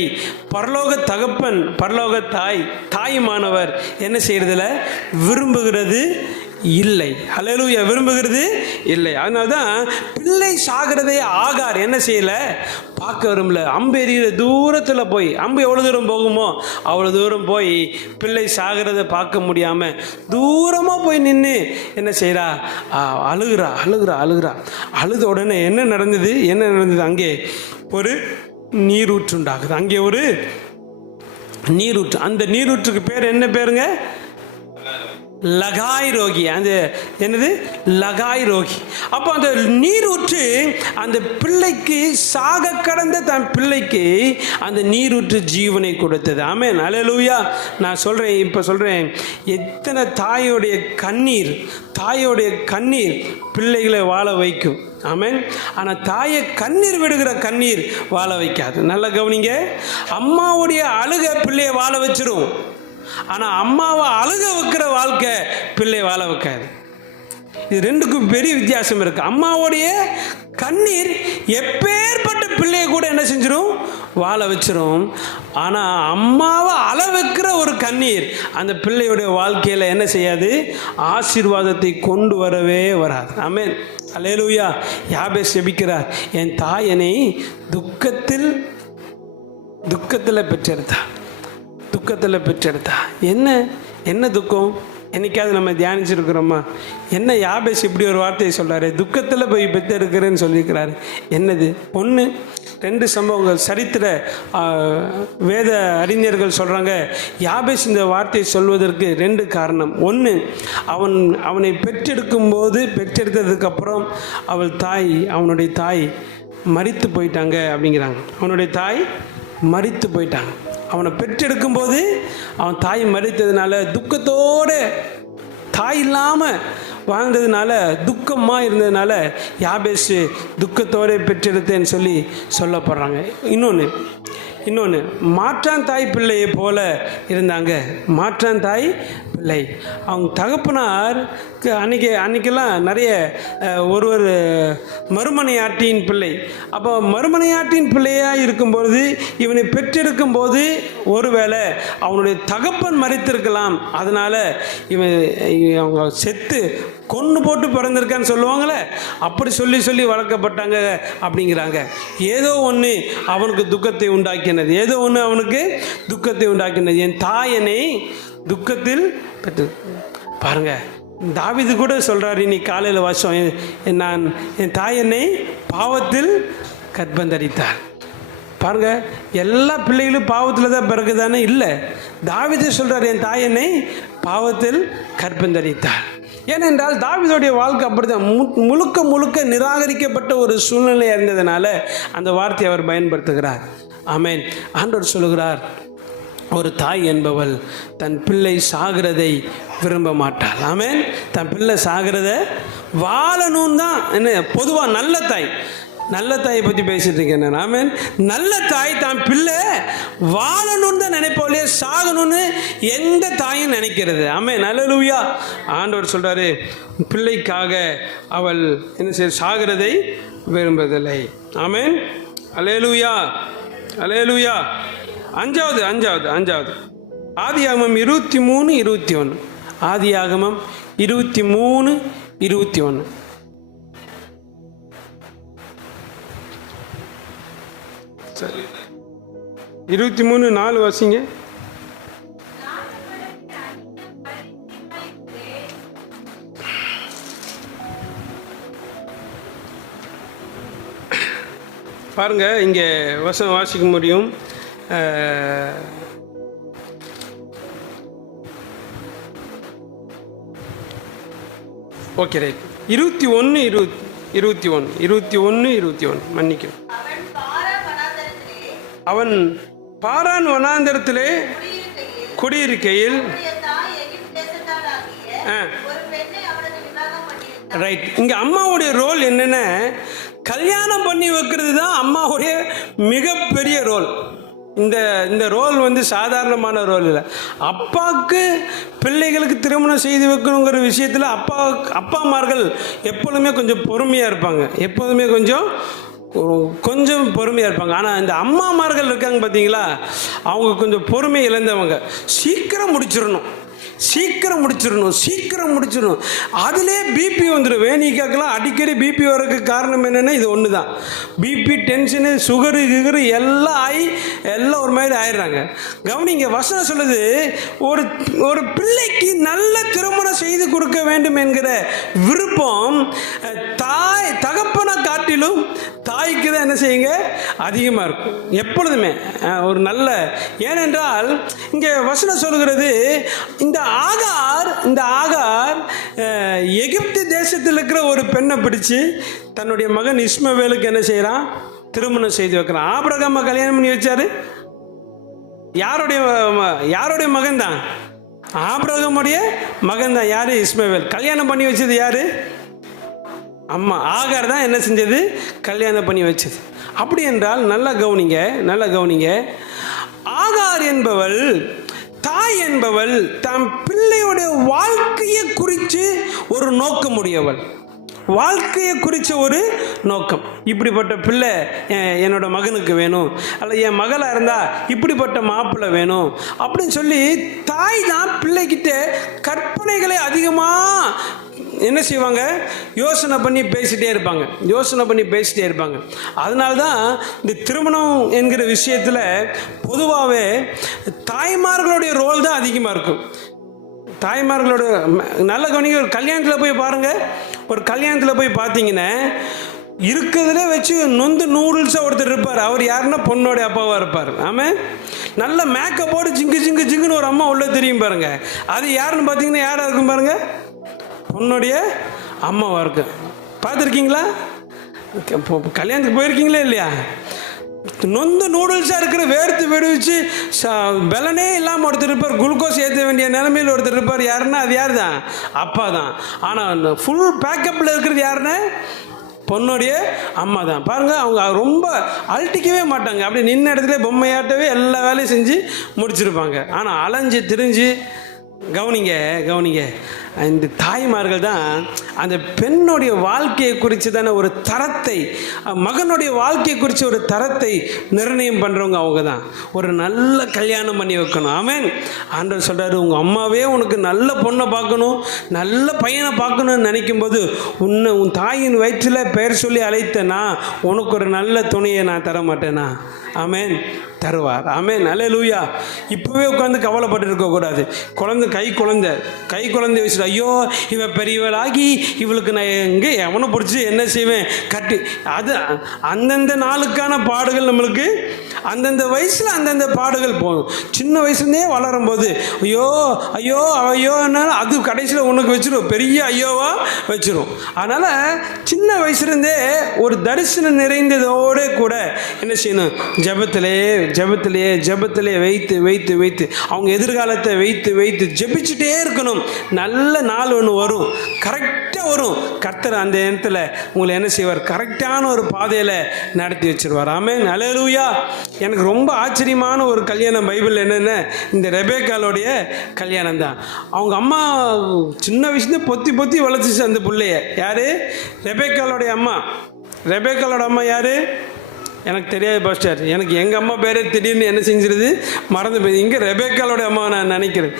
பரலோக தகப்பன், பரலோக தாயுமானவர் என்ன செய்யறதில்ல, விரும்புகிறது இல்லை. அல்லேலூயா. விரும்புகிறது இல்லை. அதனால்தான் பிள்ளை சாகிறதே ஆகார் என்ன செய்யல, பார்க்க விரும்பல. அம்பு எறிகிற தூரத்தில் போய், அம்பு எவ்வளோ தூரம் போகுமோ அவ்வளோ தூரம் போய் பிள்ளை சாகிறத பார்க்க முடியாமல் தூரமாக போய் நின்று என்ன செய்கிறா, அழுகிறா. அழுத உடனே என்ன நடந்தது? அங்கே ஒரு நீரூற்று உண்டாகுது. அங்கே ஒரு நீரூற்று. அந்த நீரூற்றுக்கு பேர் என்ன பேருங்க? லகாய் ரோகி. அந்த என்னது? லகாய் ரோகி. அப்போ அந்த நீரூற்று அந்த பிள்ளைக்கு, சாக கடந்த தன் பிள்ளைக்கு அந்த நீரூற்று ஜீவனை கொடுத்தது. ஆமென். அல்லேலூயா. நான் இப்போ சொல்கிறேன், எத்தனை தாயோடைய கண்ணீர் பிள்ளைகளை வாழ வைக்கும். ஆமென். ஆனால் தாயை கண்ணீர் விடுகிற கண்ணீர் வாழ வைக்காது. நல்லா கவனிங்க. அம்மாவுடைய அழுக பிள்ளையை வாழ வச்சிரும். ஆனால் அம்மாவை அழுக வைக்கிற வாழ்க்கை பிள்ளை வாழ வைக்காது. இது ரெண்டுக்கும் பெரிய வித்தியாசம் இருக்கு. அம்மாவுடைய கண்ணீர் எப்பேற்பட்ட பிள்ளையை கூட என்ன செஞ்சிடும், வாழ வச்சிரும். ஆனால் அம்மாவை அழ வைக்கிற ஒரு கண்ணீர் அந்த பிள்ளையுடைய வாழ்க்கையில் என்ன செய்யாது, ஆசீர்வாதத்தை கொண்டு வரவே வராது. ஆமென். அல்லேலூயா. யாபேஸ் ஜெபிக்கிறார், என் தாய் என்னை துக்கத்தில் பெற்றெடுத்தா. என்ன துக்கம்? என்னைக்காவது நம்ம தியானிச்சிருக்கிறோமா? என்ன யாபேஸ் இப்படி ஒரு வார்த்தையை சொல்கிறாரு, துக்கத்தில் போய் பெற்றெடுக்கிறேன்னு சொல்லியிருக்கிறாரு. என்னது? 1-2 சம்பவங்கள் சரித்திர வேத அறிஞர்கள் சொல்கிறாங்க, யாபேஸ் இந்த வார்த்தையை சொல்வதற்கு 2 காரணம். 1, அவனை பெற்றெடுத்ததுக்கப்புறம் அவனுடைய தாய் மரித்து போயிட்டாங்க அப்படிங்கிறாங்க. அவனுடைய தாய் மரித்து போயிட்டாங்க. அவனை பெற்றெடுக்கும்போது அவன் தாய் மரித்ததுனால துக்கத்தோடு, தாய் இல்லாமல் வாழ்ந்ததுனால, துக்கமாக இருந்ததுனால யாபேஸ் துக்கத்தோடு பெற்றெடுத்தேன்னு சொல்லப்படுறாங்க. இன்னொன்று மாற்றான் தாய் பிள்ளையை போல இருந்தாங்க. மாற்றான் தாய் பிள்ளை. அவங்க தகப்பனார் அன்னைக்கெல்லாம் நிறைய ஒருவர் மறுமனையாட்டியின் பிள்ளை. அப்போ மறுமனையாட்டின் பிள்ளையாக இருக்கும்பொழுது இவனை பெற்றெடுக்கும் போது ஒருவேளை அவனுடைய தகப்பன் மரித்திருக்கலாம். அதனால் அவங்க செத்து கொன்று போட்டு பிறந்திருக்கான்னு சொல்லுவாங்களே, அப்படி சொல்லி வளர்க்கப்பட்டாங்க அப்படிங்கிறாங்க. ஏதோ ஒன்று அவனுக்கு துக்கத்தை உண்டாக்கினது, என் தாயனை துக்கத்தில் பெற்று. பாருங்க, தாவீது கூட சொல்கிறார், இன்னைக்கு காலையில் வாசம், என் தாய் என்னை பாவத்தில் கர்ப்பந்தரித்தார். பாருங்க, எல்லா பிள்ளைகளும் பாவத்தில் தான் பிறகுதானே? இல்லை, தாவீது சொல்கிறார், என் தாய் என்னை பாவத்தில் கர்ப்பந்தரித்தார். ஏனென்றால் தாவீதுடைய வாழ்க்கை அப்படிதான், முழுக்க முழுக்க நிராகரிக்கப்பட்ட ஒரு சூழ்நிலை இருந்ததுனால அந்த வார்த்தையை அவர் பயன்படுத்துகிறார். ஆமென். ஆண்டவர் சொல்லுகிறார், ஒரு தாய் என்பவள் தன் பிள்ளை சாகிறதை விரும்ப மாட்டாள். ஆமென். தன் பிள்ளை சாகிறத வாழணும் தான் என்ன பொதுவாக நல்ல தாயை பற்றி பேசிட்டு இருக்கேன். ஆமென். நல்ல தாய் தான் பிள்ளை வாழணும்னு தான் நினைப்போலையே சாகணும்னு எந்த தாயும் நினைக்கிறது. ஆமென். அல்லேலூயா. ஆண்டவர் சொல்றாரு, பிள்ளைக்காக அவள் என்ன செய்ய சாகிறதை விரும்புவதில்லை. ஆமென். அல்லேலூயா. அல்லேலூயா. அஞ்சாவது ஆதியாகமம் 23:21. ஆதியாகமம் 23:21. சரி, 23:4 வாசிங்க. பாருங்க, இங்கே வசனம் வாசிக்க முடியும். Okay, right. 21 மன்னிக்கும். அவன் பாரான் வனாந்தரத்திலே குடியிருக்கையில் ரைட். இங்கே அம்மாவுடைய ரோல் என்னென்ன, கல்யாணம் பண்ணி வைக்கிறது தான் அம்மாவுடைய மிகப்பெரிய ரோல். இந்த ரோல் வந்து சாதாரணமான ரோல் இல்லை. அப்பாவுக்கு பிள்ளைகளுக்கு திருமணம் செய்து வைக்கணுங்கிற விஷயத்தில் அப்பாமார்கள் எப்பொழுதுமே கொஞ்சம் பொறுமையாக இருப்பாங்க, கொஞ்சம் பொறுமையாக இருப்பாங்க. ஆனால் இந்த அம்மாமார்கள் இருக்காங்க பார்த்தீங்களா, அவங்க கொஞ்சம் பொறுமை இழந்தவங்க. சீக்கிரம் முடிச்சிடணும். அதிலே பிபி வந்துடும். வேணிக்காக்கெல்லாம் அடிக்கடி பிபி வரதுக்கு காரணம் என்னென்னா இது ஒன்று தான். பிபி, டென்ஷனு, சுகரு எல்லாம் எல்லாம் ஒரு மாதிரி ஆயிடுறாங்க. கவனிங்க, வசனம் சொல்லுது, ஒரு பிள்ளைக்கு நல்ல திருமணம் செய்து கொடுக்க வேண்டும் என்கிற விருப்பம் தகப்பனை காட்டிலும் தாய்க்கு தான் என்ன செய்யுங்க அதிகமாக இருக்கும் எப்பொழுதுமே. ஒரு நல்ல, ஏனென்றால் இங்கே வசனம் சொல்கிறது, இந்த ஆகார் எகிப்து தேசத்தில் இருக்கிற ஒரு பெண்ணை பிடிச்சு தன்னுடைய மகன் இஸ்மவேலுக்கு என்ன செய்கிறான், திருமணம் செய்து வைக்கிறான். ஆபிரகாமை கல்யாணம் பண்ணி வச்சாரு. யாருடைய மகன் தான்? ஆபிரகாமுடைய மகன் தான். யாரு? இஸ்மவேல். கல்யாணம் பண்ணி வச்சது யாரு? அம்மா. ஆகார் தான் என்ன செஞ்சது? கல்யாணம் பண்ணி வச்சது. அப்படி என்றால் நல்லா கவனிங்க. ஆகார் என்பவள், தாய் என்பவள் தம் பிள்ளையுடைய வாழ்க்கையை குறித்து ஒரு நோக்கமுடையவள், வாழ்க்கையை குறித்த ஒரு நோக்கம். இப்படிப்பட்ட பிள்ளை என்னோட மகனுக்கு வேணும், அல்ல என் மகளாக இருந்தால் இப்படிப்பட்ட மாப்பிள்ளை வேணும் அப்படின்னு சொல்லி தாய் தான் பிள்ளைகிட்ட கற்பனைகளை அதிகமாக என்ன செய்வாங்க, யோசனை பண்ணி பேசிகிட்டே இருப்பாங்க. அதனால தான் இந்த திருமணம் என்கிற விஷயத்தில் பொதுவாகவே தாய்மார்களுடைய ரோல் தான் அதிகமாக இருக்கும். தாய்மார்களோட நல்ல கவனிங்க. ஒரு கல்யாணத்தில் போய் பாருங்கள், ஒரு கல்யாணத்தில் போய் பார்த்தீங்கன்னா இருக்கிறதுலே வச்சு நொந்து நூடுல்ஸாக ஒருத்தர் இருப்பார். அவர் யாருன்னா பொண்ணோடைய அப்பாவாக இருப்பார். ஆமாம், நல்ல மேக்கப்போடு ஜிங்குன்னு ஒரு அம்மா உள்ள தெரியும் பாருங்கள். அது யாருன்னு பார்த்தீங்கன்னா யாராக இருக்கும் பாருங்கள், பொண்ணுடைய அம்மாவாக இருக்கு. பார்த்துருக்கீங்களா? கல்யாணத்துக்கு போயிருக்கீங்களா இல்லையா? நொந்து நூடுல்ஸாக இருக்கிற வேர்த்து வெடிச்சு பலனே இல்லாமல் ஒருத்தர் இருப்பார், குளுக்கோஸ் ஏற்ற வேண்டிய நிலைமையில் ஒருத்தர் இருப்பார். யாருன்னா அது யார் தான்? அப்பா தான். ஆனால் ஃபுல் பேக்கப்பில் இருக்கிறது யாருன்னு? பொண்ணுடைய அம்மா தான். பாருங்கள், அவங்க ரொம்ப அழட்டிக்கவே மாட்டாங்க. அப்படி நின்ன இடத்துல பொம்மையாட்டவே எல்லா வேலையும் செஞ்சு முடிச்சிருப்பாங்க. ஆனால் அலைஞ்சு திரிஞ்சு கவனிங்க, இந்த தாய்மார்கள் தான் அந்த பெண்ணுடைய வாழ்க்கையை குறித்து தானே ஒரு தரத்தை, மகனுடைய வாழ்க்கையை குறித்து ஒரு தரத்தை நிர்ணயம் பண்ணுறவங்க அவங்க தான். ஒரு நல்ல கல்யாணம் பண்ணி வைக்கணும். ஆமென். ஆண்டவர் சொல்கிறாரு, உங்கள் அம்மாவே உனக்கு நல்ல பொண்ணை பார்க்கணும், நல்ல பையனை பார்க்கணும்னு நினைக்கும்போது உன் தாயின் வயிற்றில் பெயர் சொல்லி அழைத்தனா உனக்கு ஒரு நல்ல துணையை நான் தர மாட்டேனா? ஆமென், தருவார். ஆமென், அல்லேலூயா. இப்போவே உட்காந்து கவலைப்பட்டு இருக்கக்கூடாது. கை குழந்தை வச்சுட்டு ஐயோ இவ பெரியவளாகி இவளுக்கு நான் எங்கே எவனை பிடிச்சி என்ன செய்வேன் கட்டி அது அந்தந்த நாளுக்கான பாடுகள் நம்மளுக்கு அந்தந்த வயசில் அந்தந்த பாடுகள் போகும். சின்ன வயசுலேருந்தே வளரும்போது ஐயோ ஐயோ ஐயோன்னாலும் அது கடைசியில் உனக்கு வச்சிடும், பெரிய ஐயோவா வச்சிடும். அதனால் சின்ன வயசுலேருந்தே ஒரு தரிசனம் நிறைந்ததோடு கூட என்ன செய்யணும், ஜெபத்திலே வைத்து வைத்து வைத்து அவங்க எதிர்காலத்தை வைத்து வைத்து ஜெபிச்சுட்டே இருக்கணும். நல்ல நாள் ஒன்று வரும், கரெக்டாக வரும். கர்த்தர் அந்த இடத்துல உங்களை என்ன செய்வார், கரெக்டான ஒரு பாதையில் நடத்தி வச்சிருவார். ஆமென், அல்லேலூயா. எனக்கு ரொம்ப ஆச்சரியமான ஒரு கல்யாணம் பைபிள் என்னென்ன, இந்த ரெபேக்காளுடைய கல்யாணம் தான். அவங்க அம்மா சின்ன வயசுல பொத்தி பொத்தி வளர்த்துச்சு அந்த பிள்ளைய. யார்? ரெபேக்காளுடைய அம்மா. ரெபேக்காளோட அம்மா யார்? எனக்கு தெரியாது பாஸ்டர். எனக்கு எங்கள் அம்மா பேரே திடீர்னு என்ன செஞ்சிருது, மறந்து போய். இங்கே ரெபேக்காளோட அம்மா நான் நினைக்கிறேன்.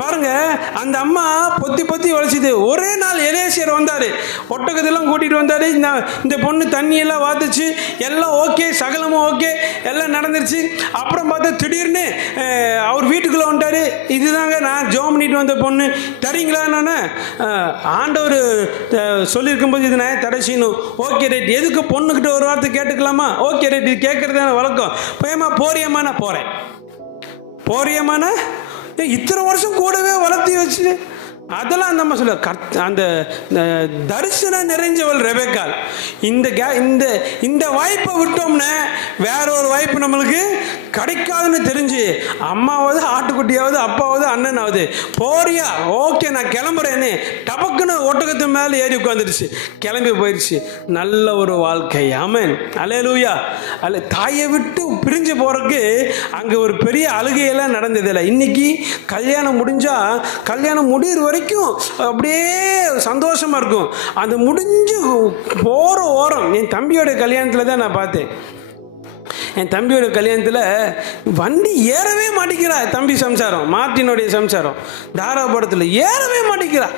பாருங்கள், அந்த அம்மா பொத்தி பொத்தி வளைச்சிது. ஒரே நாள் எலேசியர் வந்தார், ஒட்டகத்தெல்லாம் கூட்டிகிட்டு வந்தார். இந்த பொண்ணு தண்ணியெல்லாம் வாத்துச்சு, எல்லாம் ஓகே, சகலமும் ஓகே, எல்லாம் நடந்துருச்சு. அப்புறம் பார்த்தா திடீர்னு அவர் வீட்டுக்குள்ளே வந்துட்டார். இதுதாங்க நான் ஜோம் பண்ணிட்டு வந்த பொண்ணு, தரீங்களான்னு ஆண்டவர் சொல்லியிருக்கும்போது இது நான் தடை செய்யணும். ஓகே ரைட், எதுக்கு பொண்ணுக்கிட்ட ஒரு வார்த்தை கேட்டுக்கலாமா? ஓகே ரைட், இது கேட்கறதான வழக்கம். பயமா போறியம்மா? நான் போறேன். போறியம்மான இத்தனை வருஷம் கூடவே வளர்த்தி வச்சு அதெல்லாம் அந்த அம்மா சொல்ல. அந்த தரிசனம் நிறைஞ்சவள் ரெபேக்காள். இந்த வாய்ப்பை விட்டோம்னா வேற ஒரு வாய்ப்பு நம்மளுக்கு கிடைக்காதுன்னு தெரிஞ்சு அம்மாவது ஆட்டுக்குட்டியாவது அப்பாவது அண்ணனாவது போறியா? ஓகே நான் கிளம்புறேன்னு டபக்குன்னு ஒட்டகத்து மேலே ஏறி உட்காந்துருச்சு, கிளம்பி போயிடுச்சு. நல்ல ஒரு வாழ்க்கை. ஆமென், அல்லேலூயா. தாயை விட்டு பிரிஞ்சு போறதுக்கு அங்கே ஒரு பெரிய அழுகையெல்லாம் நடந்ததில்லை. இன்னைக்கு கல்யாணம் முடிஞ்சா கல்யாணம் முடிகிற வரைக்கும் அப்படியே சந்தோஷமா இருக்கும். அது முடிஞ்சு போற ஓரம் என் தம்பியோட கல்யாணத்தில் தான் நான் பார்த்தேன். என் தம்பியோட கல்யாணத்தில் வண்டி ஏறவே மாட்டேங்கிறா. தம்பி சம்சாரம், மார்ட்டினுடைய சம்சாரம், தாராபுரத்தில் ஏறவே மாட்டேங்கிறா.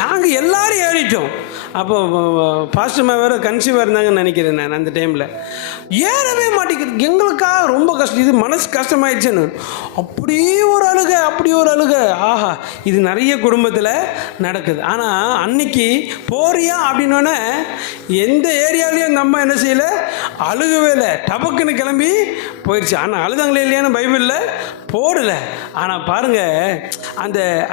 நாங்கள் எல்லாரும் ஏறிட்டோம். அப்போ பாஸ்டர்மா வேறு கன்சீவாக இருந்தாங்கன்னு நினைக்கிறேன் நான் அந்த டைமில். ஏறவே மாட்டேங்கிறது. எங்களுக்காக ரொம்ப கஷ்டம், இது மனசு கஷ்டமாயிடுச்சுன்னு. அப்படியே ஒரு அழுகை. ஆஹா, இது நிறைய குடும்பத்தில் நடக்குது. ஆனால் அன்னைக்கு போறியா அப்படின்னோடனே எந்த ஏரியாவிலையும் அந்த அம்மா என்ன செய்யலை, அழுகவே இல்லை, டபக்குன்னு கிளம்பி போயிடுச்சு. ஆனால் அழுதாங்களே இல்லையான்னு பைபிளில் போடலை. ஆனால் பாருங்கள்,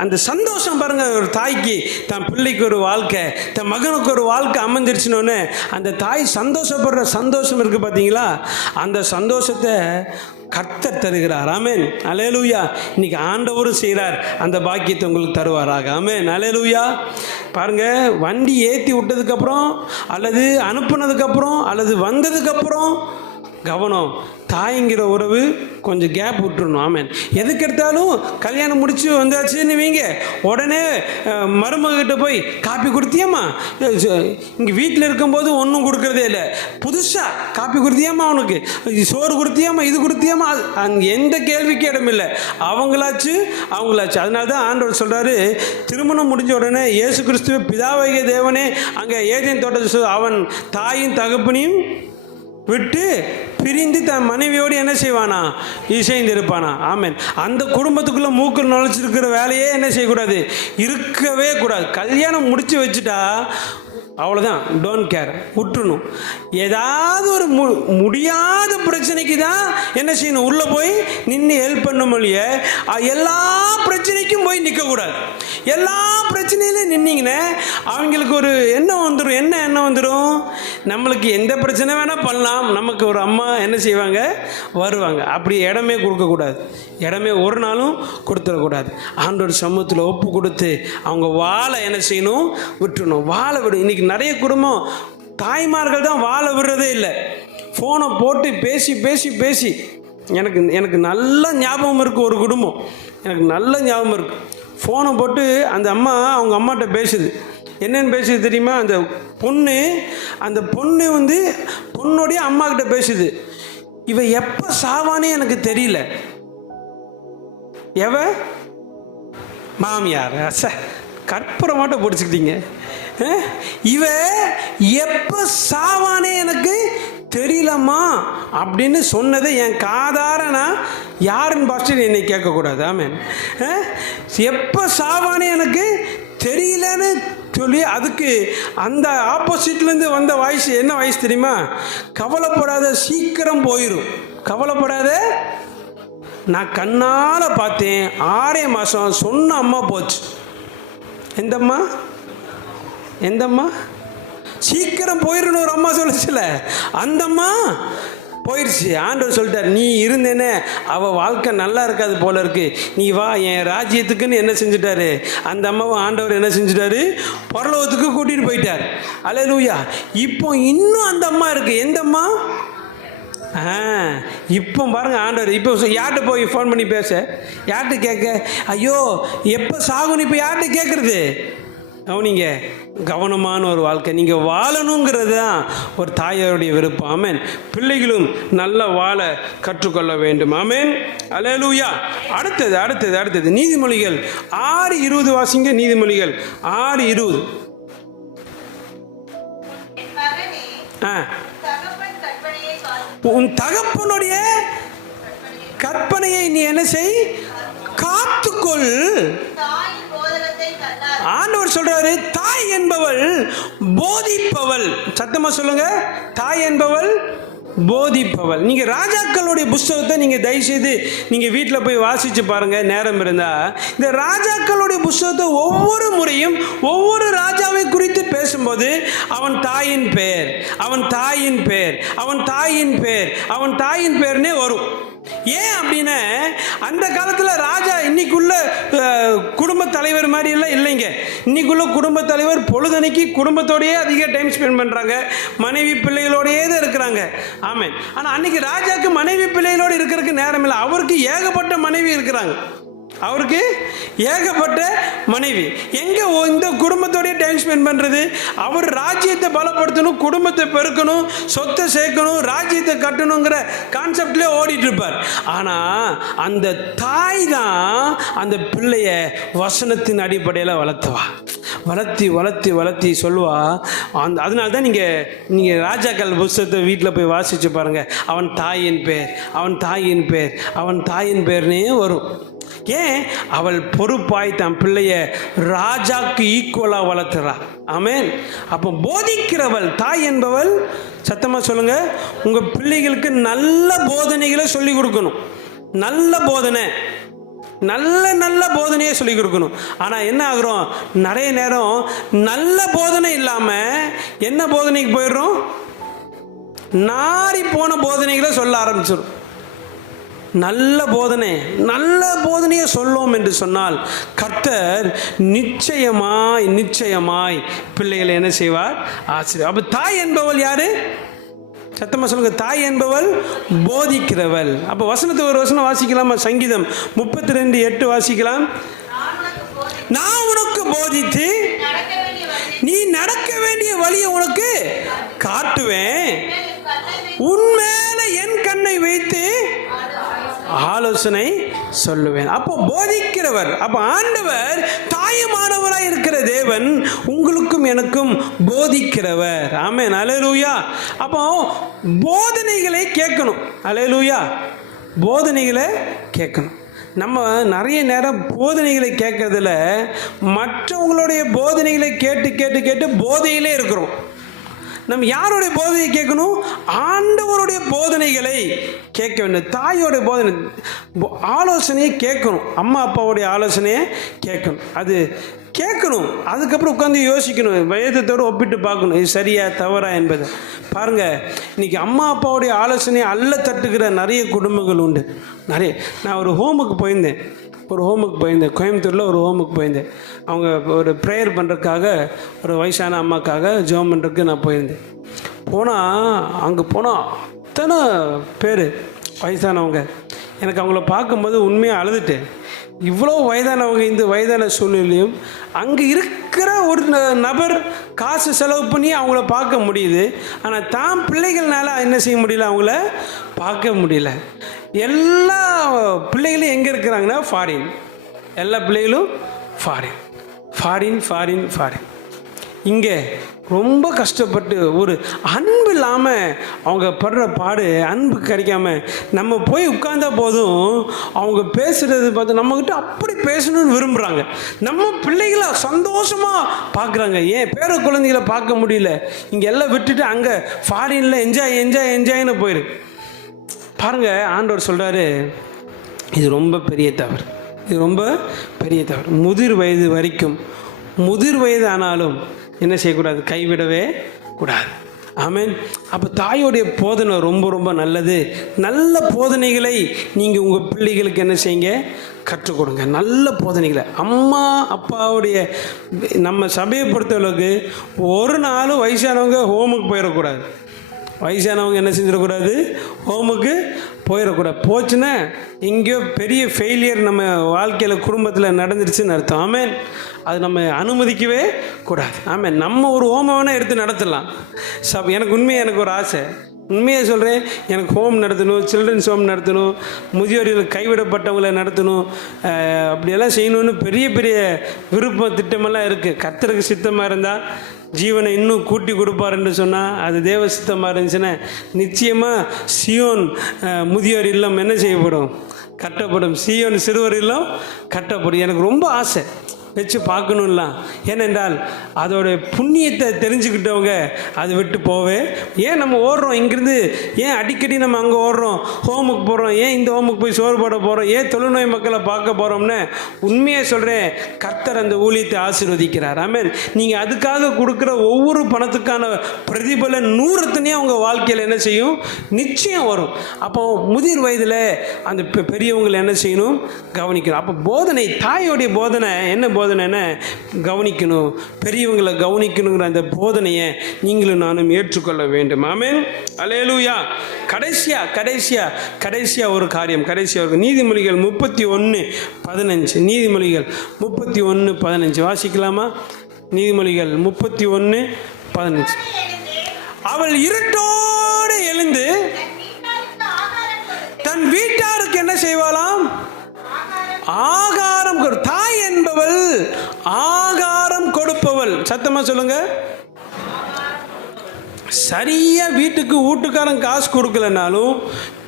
அந்த சந்தோஷம் பாருங்கள். ஒரு தாய்க்கு தன் பிள்ளைக்கு ஒரு வாழ்க்கை, தன் மகனுக்கு ஒரு வாழ்க்கை அமைஞ்சிருச்சுன்னு அந்த தாய் சந்தோஷப்படுற சந்தோஷம் இருக்குது பார்த்தீங்களா? அந்த சந்தோஷத்தை கர்த்தர் தருகிறார். ஆமென், அல்லேலூயா. இன்னைக்கு ஆண்டவரும் செய்கிறார், அந்த பாக்கியத்தை உங்களுக்கு தருவாராக. ஆமென், அல்லேலூயா. பாருங்க, வண்டி ஏற்றி விட்டதுக்கப்புறம் அல்லது அனுப்புனதுக்கப்புறம் அல்லது வந்ததுக்கப்புறம் கவனம். தாய்ங்கிற உறவு கொஞ்சம் கேப் விட்டுருணும். ஆமென். எதுக்கு எடுத்தாலும் கல்யாணம் முடிச்சு வந்தாச்சுன்னு வைங்க, உடனே மருமகிட்ட போய் காப்பி கொடுத்தியாம்மா, இங்கே வீட்டில் இருக்கும்போது ஒன்றும் கொடுக்குறதே இல்லை. புதுசாக காப்பி கொடுத்தியாம்மா, அவனுக்கு சோறு கொடுத்தியாம்மா, இது கொடுத்தியாம்மா, அங்கே எந்த கேள்விக்கு இடமில்லை. அவங்களாச்சு. அதனால தான் ஆண்டவர் சொல்கிறாரு, திருமணம் முடிஞ்ச உடனே இயேசு கிறிஸ்துவ பிதாவாகிய தேவனே அங்கே ஏதேன் தோட்டத்தை அவன் தாயும் தகப்பனையும் விட்டு பிரிந்து தன் மனைவியோடு என்ன செய்வானா, இசைந்து இருப்பானா. ஆமென். அந்த குடும்பத்துக்குள்ளே மூக்கு நுழைச்சிருக்கிற வேலையே என்ன செய்யக்கூடாது, இருக்கவே கூடாது. கல்யாணம் முடித்து வச்சுட்டா அவ்வளோதான், டோன்ட் கேர், விட்டுணும். ஏதாவது ஒரு முடியாத பிரச்சனைக்கு தான் என்ன செய்யணும், உள்ளே போய் நின்று ஹெல்ப் பண்ண மொழிய எல்லா பிரச்சனைக்கும் போய் நிற்கக்கூடாது. எல்லா பிரச்சனையிலையும் நின்னீங்கன்னா அவங்களுக்கு ஒரு எண்ணம் வந்துடும், நம்மளுக்கு எந்த பிரச்சனை வேணால் பண்ணலாம், நமக்கு ஒரு அம்மா என்ன செய்வாங்க, வருவாங்க. அப்படி இடமே கொடுக்கக்கூடாது, இடமே ஒரு நாளும் கொடுத்துடக்கூடாது. ஆண்டவர் சமூகத்தில் ஒப்பு கொடுத்து அவங்க வாழை என்ன செய்யணும், விட்டுணும். வாழை விடு. இன்றைக்கி நிறைய குடும்பம் தாய்மார்கள் தான் வாழை விடுறதே இல்லை. ஃபோனை போட்டு பேசி எனக்கு நல்ல ஞாபகம் இருக்குது. ஒரு குடும்பம் எனக்கு நல்ல ஞாபகம் இருக்குது. ஃபோனை போட்டு அந்த அம்மா அவங்க அம்மாட்ட பேசுது. என்னென்னு பேசுது தெரியுமா? அந்த பொண்ணு வந்து பொண்ணுடைய அம்மா கிட்ட பேசுது. இவ எப்போ சாவானே எனக்கு தெரியல. மாமியார் கற்பூரம் மட்டும் பிடிச்சிக்கிட்டீங்க. இவ எப்போ சாவானே எனக்கு தெரியலம்மா அப்படின்னு சொன்னதை என் காதார நான் யாருன்னு பாஸ்டர் என்னை கேட்கக்கூடாது. ஆமென். எப்போ சாவானே எனக்கு தெரியலன்னு சொல்லி அதுக்கு அந்த ஆப்போசிட்லேருந்து வந்த வாய்ஸ் என்ன வாய்ஸ் தெரியுமா? கவலைப்படாத, சீக்கிரம் போயிடும், கவலைப்படாத, நான் கண்ணால் பார்த்தேன், 6 மாதம் சொன்ன அம்மா போச்சு. எந்தம்மா? எந்தம்மா? சீக்கிரம் போயிடணும் ஒரு அம்மா சொல்லுச்சுல, அந்த அம்மா போயிடுச்சு. ஆண்டவர் சொல்லிட்டார், நீ இருந்தேனே அவள் வாழ்க்கை நல்லா இருக்காது போல இருக்கு, நீ வா என் ராஜ்யத்துக்குன்னு என்ன செஞ்சுட்டாரு அந்த அம்மாவை ஆண்டவர் என்ன செஞ்சுட்டாரு? பரலோகத்துக்கு கூட்டிகிட்டு போயிட்டார். அல்லேலூயா. இப்போ இன்னும் அந்த அம்மா இருக்கு. எந்த அம்மா? இப்போ பாருங்க ஆண்டவர் இப்போ யார்கிட்ட போய் ஃபோன் பண்ணி பேச, யார்கிட்ட கேட்க? ஐயோ எப்போ சாகுன்னு இப்போ யார்கிட்ட கேட்குறது? கவனிங்க, கவனமான ஒரு வாழ்க்கை நீங்கள் வாழணுங்கிறது தான் ஒரு தாயாருடைய விருப்பம். ஆமென். பிள்ளைகளும் நல்ல வாழ கற்றுக்கொள்ள வேண்டும். ஆமென். அல்லேலூயா. அடுத்தது அடுத்தது அடுத்தது நீதிமொழிகள் 6:20 வாசிங்க. நீதிமொழிகள் 6:20. உன் தகப்பனுடைய கற்பனையை நீ என்ன செய்? காத்துக்கொள். ஆண்டவர் சொல்றாரு, தாய் என்பவள் போதிப்பவள். சத்தமா சொல்லுங்க, தாய் என்பவள் போதிப்பவள். நீங்க ராஜாக்களுடைய புஸ்தகத்தை நீங்க தயவுசெய்து நீங்க வீட்டில் போய் வாசிச்சு பாருங்க, நேரம் இருந்தா. இந்த ராஜாக்களுடைய புஸ்தகத்தை ஒவ்வொரு முறையும் ஒவ்வொரு ராஜாவை குறித்து பேசும்போது அவன் தாயின் பேர், அவன் தாயின் பேர், அவன் தாயின் பேர், அவன் தாயின் பேர்னே வரும். ஏன் அப்படின்னா அந்த காலத்தில் ராஜா இன்னைக்குள்ள குடும்ப தலைவர் மாதிரி எல்லாம் இல்லைங்க. இன்னைக்குள்ள குடும்ப தலைவர் பொழுதனைக்கு குடும்பத்தோடையே அதிக டைம் ஸ்பெண்ட் பண்ணுறாங்க, மனைவி பிள்ளைகளோடையே தான் இருக்கிறாங்க. ஆமாம். ஆனால் அன்னைக்கு ராஜாவுக்கு மனைவி பிள்ளைகளோடு இருக்கிறதுக்கு நேரம் இல்லை. அவருக்கு ஏகப்பட்ட மனைவி இருக்கிறாங்க, அவருக்கு ஏகப்பட்ட மனைவி. எங்கே இந்த குடும்பத்தோடய டைம் ஸ்பெண்ட் பண்ணுறது? அவர் ராஜ்யத்தை பலப்படுத்தணும், குடும்பத்தை பெருக்கணும், சொத்தை சேர்க்கணும், ராஜ்யத்தை கட்டணுங்கிற கான்செப்ட்லேயே ஓடிட்டு இருப்பார். ஆனால் அந்த தாய் தான் அந்த பிள்ளைய வசனத்தின் அடிப்படையில் வளர்த்துவா, வளர்த்தி வளர்த்தி வளர்த்தி சொல்லுவா. அதனால தான் நீங்கள் ராஜாக்கள் புஸ்தகத்தை வீட்டில் போய் வாசித்து பாருங்கள். அவன் தாயின் பேர், அவன் தாயின் பேர், அவன் தாயின் பேர்னே வரும். ஏன்? அவள் பொறுப்பாய் தன் பிள்ளைய ராஜாக்கு ஈக்குவலாக வளர்த்துறா. ஆமென். அப்போ போதிக்கிறவள் தாய் என்பவள். சத்தமாக சொல்லுங்க, உங்கள் பிள்ளைகளுக்கு நல்ல போதனைகளை சொல்லி கொடுக்கணும். நல்ல போதனை, நல்ல நல்ல போதனையை சொல்லி கொடுக்கணும். ஆனால் என்ன ஆகுறோம், நிறைய நேரம் நல்ல போதனை இல்லாமல் என்ன போதனைக்கு போயிடுறோம்? நாரி போன போதனைகளை சொல்ல ஆரம்பிச்சிடும். நல்ல போதனை, நல்ல போதனையை சொல்லும் என்று சொன்னால் கர்த்தர் நிச்சயமாய் நிச்சயமாய் பிள்ளைகளை என்ன செய்வார்? ஆசிரியர். அப்போ தாய் என்பவள் யாரு? சத்தமாக சொல்லுங்க, தாய் என்பவள் போதிக்கிறவள். அப்போ வசனத்தை ஒரு வசனம் வாசிக்கலாமா? சங்கீதம் 32:8 வாசிக்கலாம். நான் உனக்கு போதித்து நீ நடக்க வேண்டிய வழியை உனக்கு காட்டுவேன், உன்மேல என் கண்ணை வைத்து ஆலோசனை சொல்லுவேன். அப்போ போதிக்கிறவர். அப்போ ஆண்டவர் தாயமானவராய் இருக்கிற தேவன் உங்களுக்கும் எனக்கும் போதிக்கிறவர். ஆமென். அல்லேலூயா. அப்போ போதனைகளை கேட்கணும். அல்லேலூயா. போதனைகளை கேட்கணும். நம்ம நிறைய நேரம் போதனைகளை கேட்கறதுல மற்றவங்களுடைய போதனைகளை கேட்டு கேட்டு கேட்டு போதையிலே இருக்கிறோம். நம்ம யாருடைய போதனையை கேட்கணும்? ஆண்டவருடைய போதனைகளை கேட்க வேண்டும். தாயோடைய போதனை ஆலோசனையை கேட்கணும், அம்மா அப்பாவுடைய ஆலோசனையை கேட்கணும். அது கேட்கணும், அதுக்கப்புறம் உட்காந்து யோசிக்கணும், வேதத்தோடு ஒப்பிட்டு பார்க்கணும், இது சரியா தவறா என்பதை. பாருங்கள், இன்றைக்கி அம்மா அப்பாவுடைய ஆலோசனையை அல்ல தட்டுக்கிற நிறைய குடும்பங்கள் உண்டு. நிறைய. நான் ஒரு ஹோமுக்கு போயிருந்தேன், கோயம்புத்தூரில் ஒரு ஹோமுக்கு போயிருந்தேன். அவங்க ஒரு ப்ரேயர் பண்ணுறதுக்காக, ஒரு வயசான அம்மாக்காக ஜெபம் பண்ணுறதுக்கு நான் போயிருந்தேன். அங்கே போனால் அத்தனை பேர் வயசானவங்க. எனக்கு அவங்கள பார்க்கும்போது உண்மையாக அழுதுட்டேன். இவ்வளோ வயதானவங்க, இந்த வயதான சூழ்நிலையும் அங்கே இருக்கிற ஒரு நபர் காசு செலவு பண்ணி அவங்கள பார்க்க முடியுது. ஆனால் தான் பிள்ளைகள்னால என்ன செய்ய முடியல, அவங்கள பார்க்க முடியல. எல்லா பிள்ளைகளும் எங்கே இருக்கிறாங்கன்னா ஃபாரின். எல்லா பிள்ளைகளும் ஃபாரின். இங்கே ரொம்ப கஷ்டப்பட்டு ஒரு அன்பு இல்லாமல் அவங்க படுற பாடு, அன்பு கிடைக்காம நம்ம போய் உட்கார்ந்தா போதும் அவங்க பேசுகிறது பார்த்து நம்மக்கிட்ட அப்படி பேசணும்னு விரும்புகிறாங்க. நம்ம பிள்ளைகளை சந்தோஷமாக பார்க்குறாங்க. ஏன் பேர குழந்தைகளை பார்க்க முடியல? இங்கே எல்லாம் விட்டுட்டு அங்கே ஃபாரினில் என்ஜாய்னு போயிரு பாருங்கள். ஆண்டவர் சொல்கிறாரு, இது ரொம்ப பெரிய தவறு, இது ரொம்ப பெரிய தவறு. முதிர் வயது வரைக்கும், முதிர் வயது ஆனாலும் என்ன செய்யக்கூடாது? கைவிடவே கூடாது. ஆமென். அப்போ தாயோடைய போதனை ரொம்ப ரொம்ப நல்லது. நல்ல போதனைகளை நீங்கள் உங்கள் பிள்ளைகளுக்கு என்ன செய்யுங்க? கற்றுக் கொடுங்க. நல்ல போதனைகளை. அம்மா அப்பாவுடைய நம்ம சபையை பொறுத்தளவுக்கு ஒரு நாளும் வயசானவங்க ஹோமுக்கு போயிடக்கூடாது. வயசானவங்க என்ன செஞ்சிடக்கூடாது? ஹோமுக்கு போயிடக்கூடாது. போச்சுன்னா எங்கேயோ பெரிய ஃபெயிலியர் நம்ம வாழ்க்கையில் குடும்பத்தில் நடந்துருச்சுன்னு அர்த்தம். ஆமென். அது நம்ம அனுமதிக்கவே கூடாது. ஆமென். நம்ம ஒரு ஹோமை வேணால் எடுத்து நடத்தலாம். எனக்கு ஒரு ஆசை, உண்மையாக சொல்கிறேன். எனக்கு ஹோம் நடத்தணும், சில்ட்ரன்ஸ் ஹோம் நடத்தணும், முதியோர்கள் கைவிடப்பட்டவங்களை நடத்தணும், அப்படியெல்லாம் செய்யணும்னு பெரிய பெரிய விருப்ப திட்டமெல்லாம் இருக்குது. கர்த்தருக்கு சித்தமாக இருந்தால் ஜீவனை இன்னும் கூட்டி கொடுப்பாருன்னு சொன்னால், அது தேவ சித்தமாக இருந்துச்சுன்னா நிச்சயமாக சியோன் முதியோர் இல்லம் என்ன செய்யப்படும்? கட்டப்படும். சியோன் சிறுவர் இல்லம் கட்டப்படும். எனக்கு ரொம்ப ஆசை வச்சு பார்க்கணும்லாம். ஏனென்றால் அதோடைய புண்ணியத்தை தெரிஞ்சுக்கிட்டவங்க அதை விட்டு போவே. ஏன் நம்ம ஓடுறோம் இங்கேருந்து? ஏன் அடிக்கடி நம்ம அங்கே ஓடுறோம்? ஹோமுக்கு போகிறோம். ஏன் இந்த ஹோமுக்கு போய் சோறு போட போகிறோம்? ஏன் தொழுநோய் மக்களை பார்க்க போகிறோம்னு உண்மையாக சொல்கிறேன். கர்த்தர் அந்த ஊழியத்தை ஆசீர்வதிக்கிறார். ஆமென். நீங்கள் அதுக்காக கொடுக்குற ஒவ்வொரு பணத்துக்கான பிரதிபலன் 100 உங்கள் வாழ்க்கையில் என்ன செய்யும்? நிச்சயம் வரும். அப்போ முதிர் வயதில் அந்த பெரியவங்களை என்ன செய்யணும்? கவனிக்கணும். அப்போ போதனை, தாயோடைய போதனை என்ன போதனை? கவனிக்கணும், பெரியவங்களை கவனிக்கணுங்கிற அந்த போதனையை நீங்களும் நானும் ஏற்றுக்கொள்ள வேண்டும். ஆமென். அல்லேலூயா. கடைசியா ஒரு காரியம். நீதிமொழிகள் 31:15. நீதிமொழிகள் 31:15 வாசிக்கலாமா? நீதிமொழிகள் 31:15. அவள் இருட்டோடு எழுந்து தன் வீட்டாருக்கு என்ன செய்வாளாம்? ஆகாரம் கொடு. தாய் என்பவள் ஆகாரம் கொடுப்பவள். சத்தமா சொல்லுங்க. சரியா வீட்டுக்கு வீட்டுக்காரன் காசு கொடுக்கலனாலும்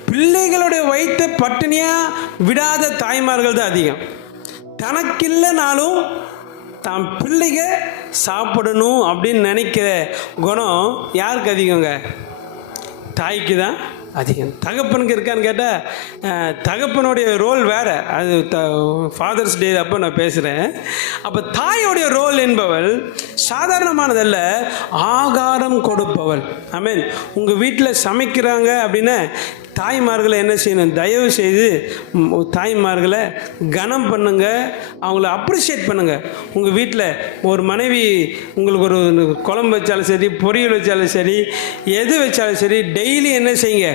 பிள்ளைகளுடைய வயிற்றை பட்டினியா விடாத தாய்மார்கள் தான் அதிகம். தனக்கில்லைனாலும் தான் பிள்ளைக சாப்பிடணும் அப்படின்னு நினைக்கிற குணம் யாருக்கு அதிகங்க? தாய்க்கு தான் அதிகம். தகப்பனுக்கு இருக்கான்னு கேட்டால் தகப்பனுடைய ரோல் வேறு. அது ஃபாதர்ஸ் டே அப்போ நான் பேசுகிறேன். அப்போ தாயோடைய ரோல் என்பவள் சாதாரணமானதல்ல, ஆகாரம் கொடுப்பவள். ஆமென். உங்கள் வீட்டில் சமைக்கிறாங்க அப்படின்னா தாய்மார்களை என்ன செய்யணும்? தயவு செய்து தாய்மார்களை கனம் பண்ணுங்க, அவங்கள அப்ரிஷியேட் பண்ணுங்கள். உங்கள் வீட்டில் ஒரு மனைவி உங்களுக்கு ஒரு குழம்பு வச்சாலும் சரி, பொரியல் வச்சாலும் சரி, எது வச்சாலும் சரி, டெய்லி என்ன செய்யுங்க?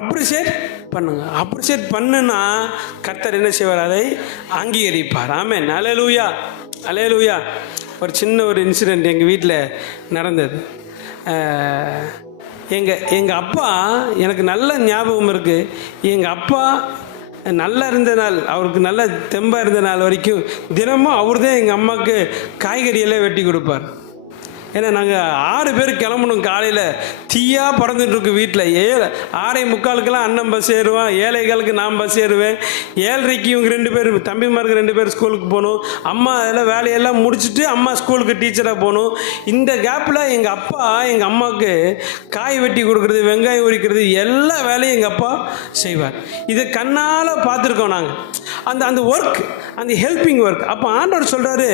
அப்ரிஷியேட் பண்ணுங்க. அப்ரிஷியேட் பண்ணுன்னா கர்த்தர் என்ன செய்வார்? அதை அங்கீகரிப்பார். ஆமென். அல்லேலூயா. அல்லேலூயா. ஒரு சின்ன ஒரு இன்சிடெண்ட் எங்கள் வீட்டில் நடந்தது. எங்கள் அப்பா, எனக்கு நல்ல ஞாபகம் இருக்குது. எங்கள் அப்பா நல்லா இருந்த நாள், அவருக்கு நல்ல தெம்பாக இருந்த நாள் வரைக்கும் தினமும் அவர் தான் எங்கள் அம்மாவுக்கு காய்கறியெல்லாம் வெட்டி கொடுப்பார். ஏன்னா நாங்கள் 6 பேர் கிளம்பணும். காலையில் தீயாக பறந்துட்டுருக்கு வீட்டில். 6:45 அண்ணன் பஸ் ஏறுவான், 7:15 நான் பஸ் ஏறுவேன், 7:30 இவங்க 2 பேர் தம்பிமாருக்கு 2 பேர் ஸ்கூலுக்கு போகணும். அம்மா அதெல்லாம் வேலையெல்லாம் முடிச்சுட்டு அம்மா ஸ்கூலுக்கு டீச்சராக போகணும். இந்த கேப்பில் எங்கள் அப்பா எங்கள் அம்மாவுக்கு காய் வெட்டி கொடுக்குறது, வெங்காயம் உரிக்கிறது, எல்லா வேலையும் எங்கள் அப்பா செய்வார். இதை கண்ணால் பார்த்துருக்கோம் நாங்கள். அந்த ஒர்க், அந்த ஹெல்பிங் ஒர்க். அப்போ ஆண்டவர் சொல்கிறாரு,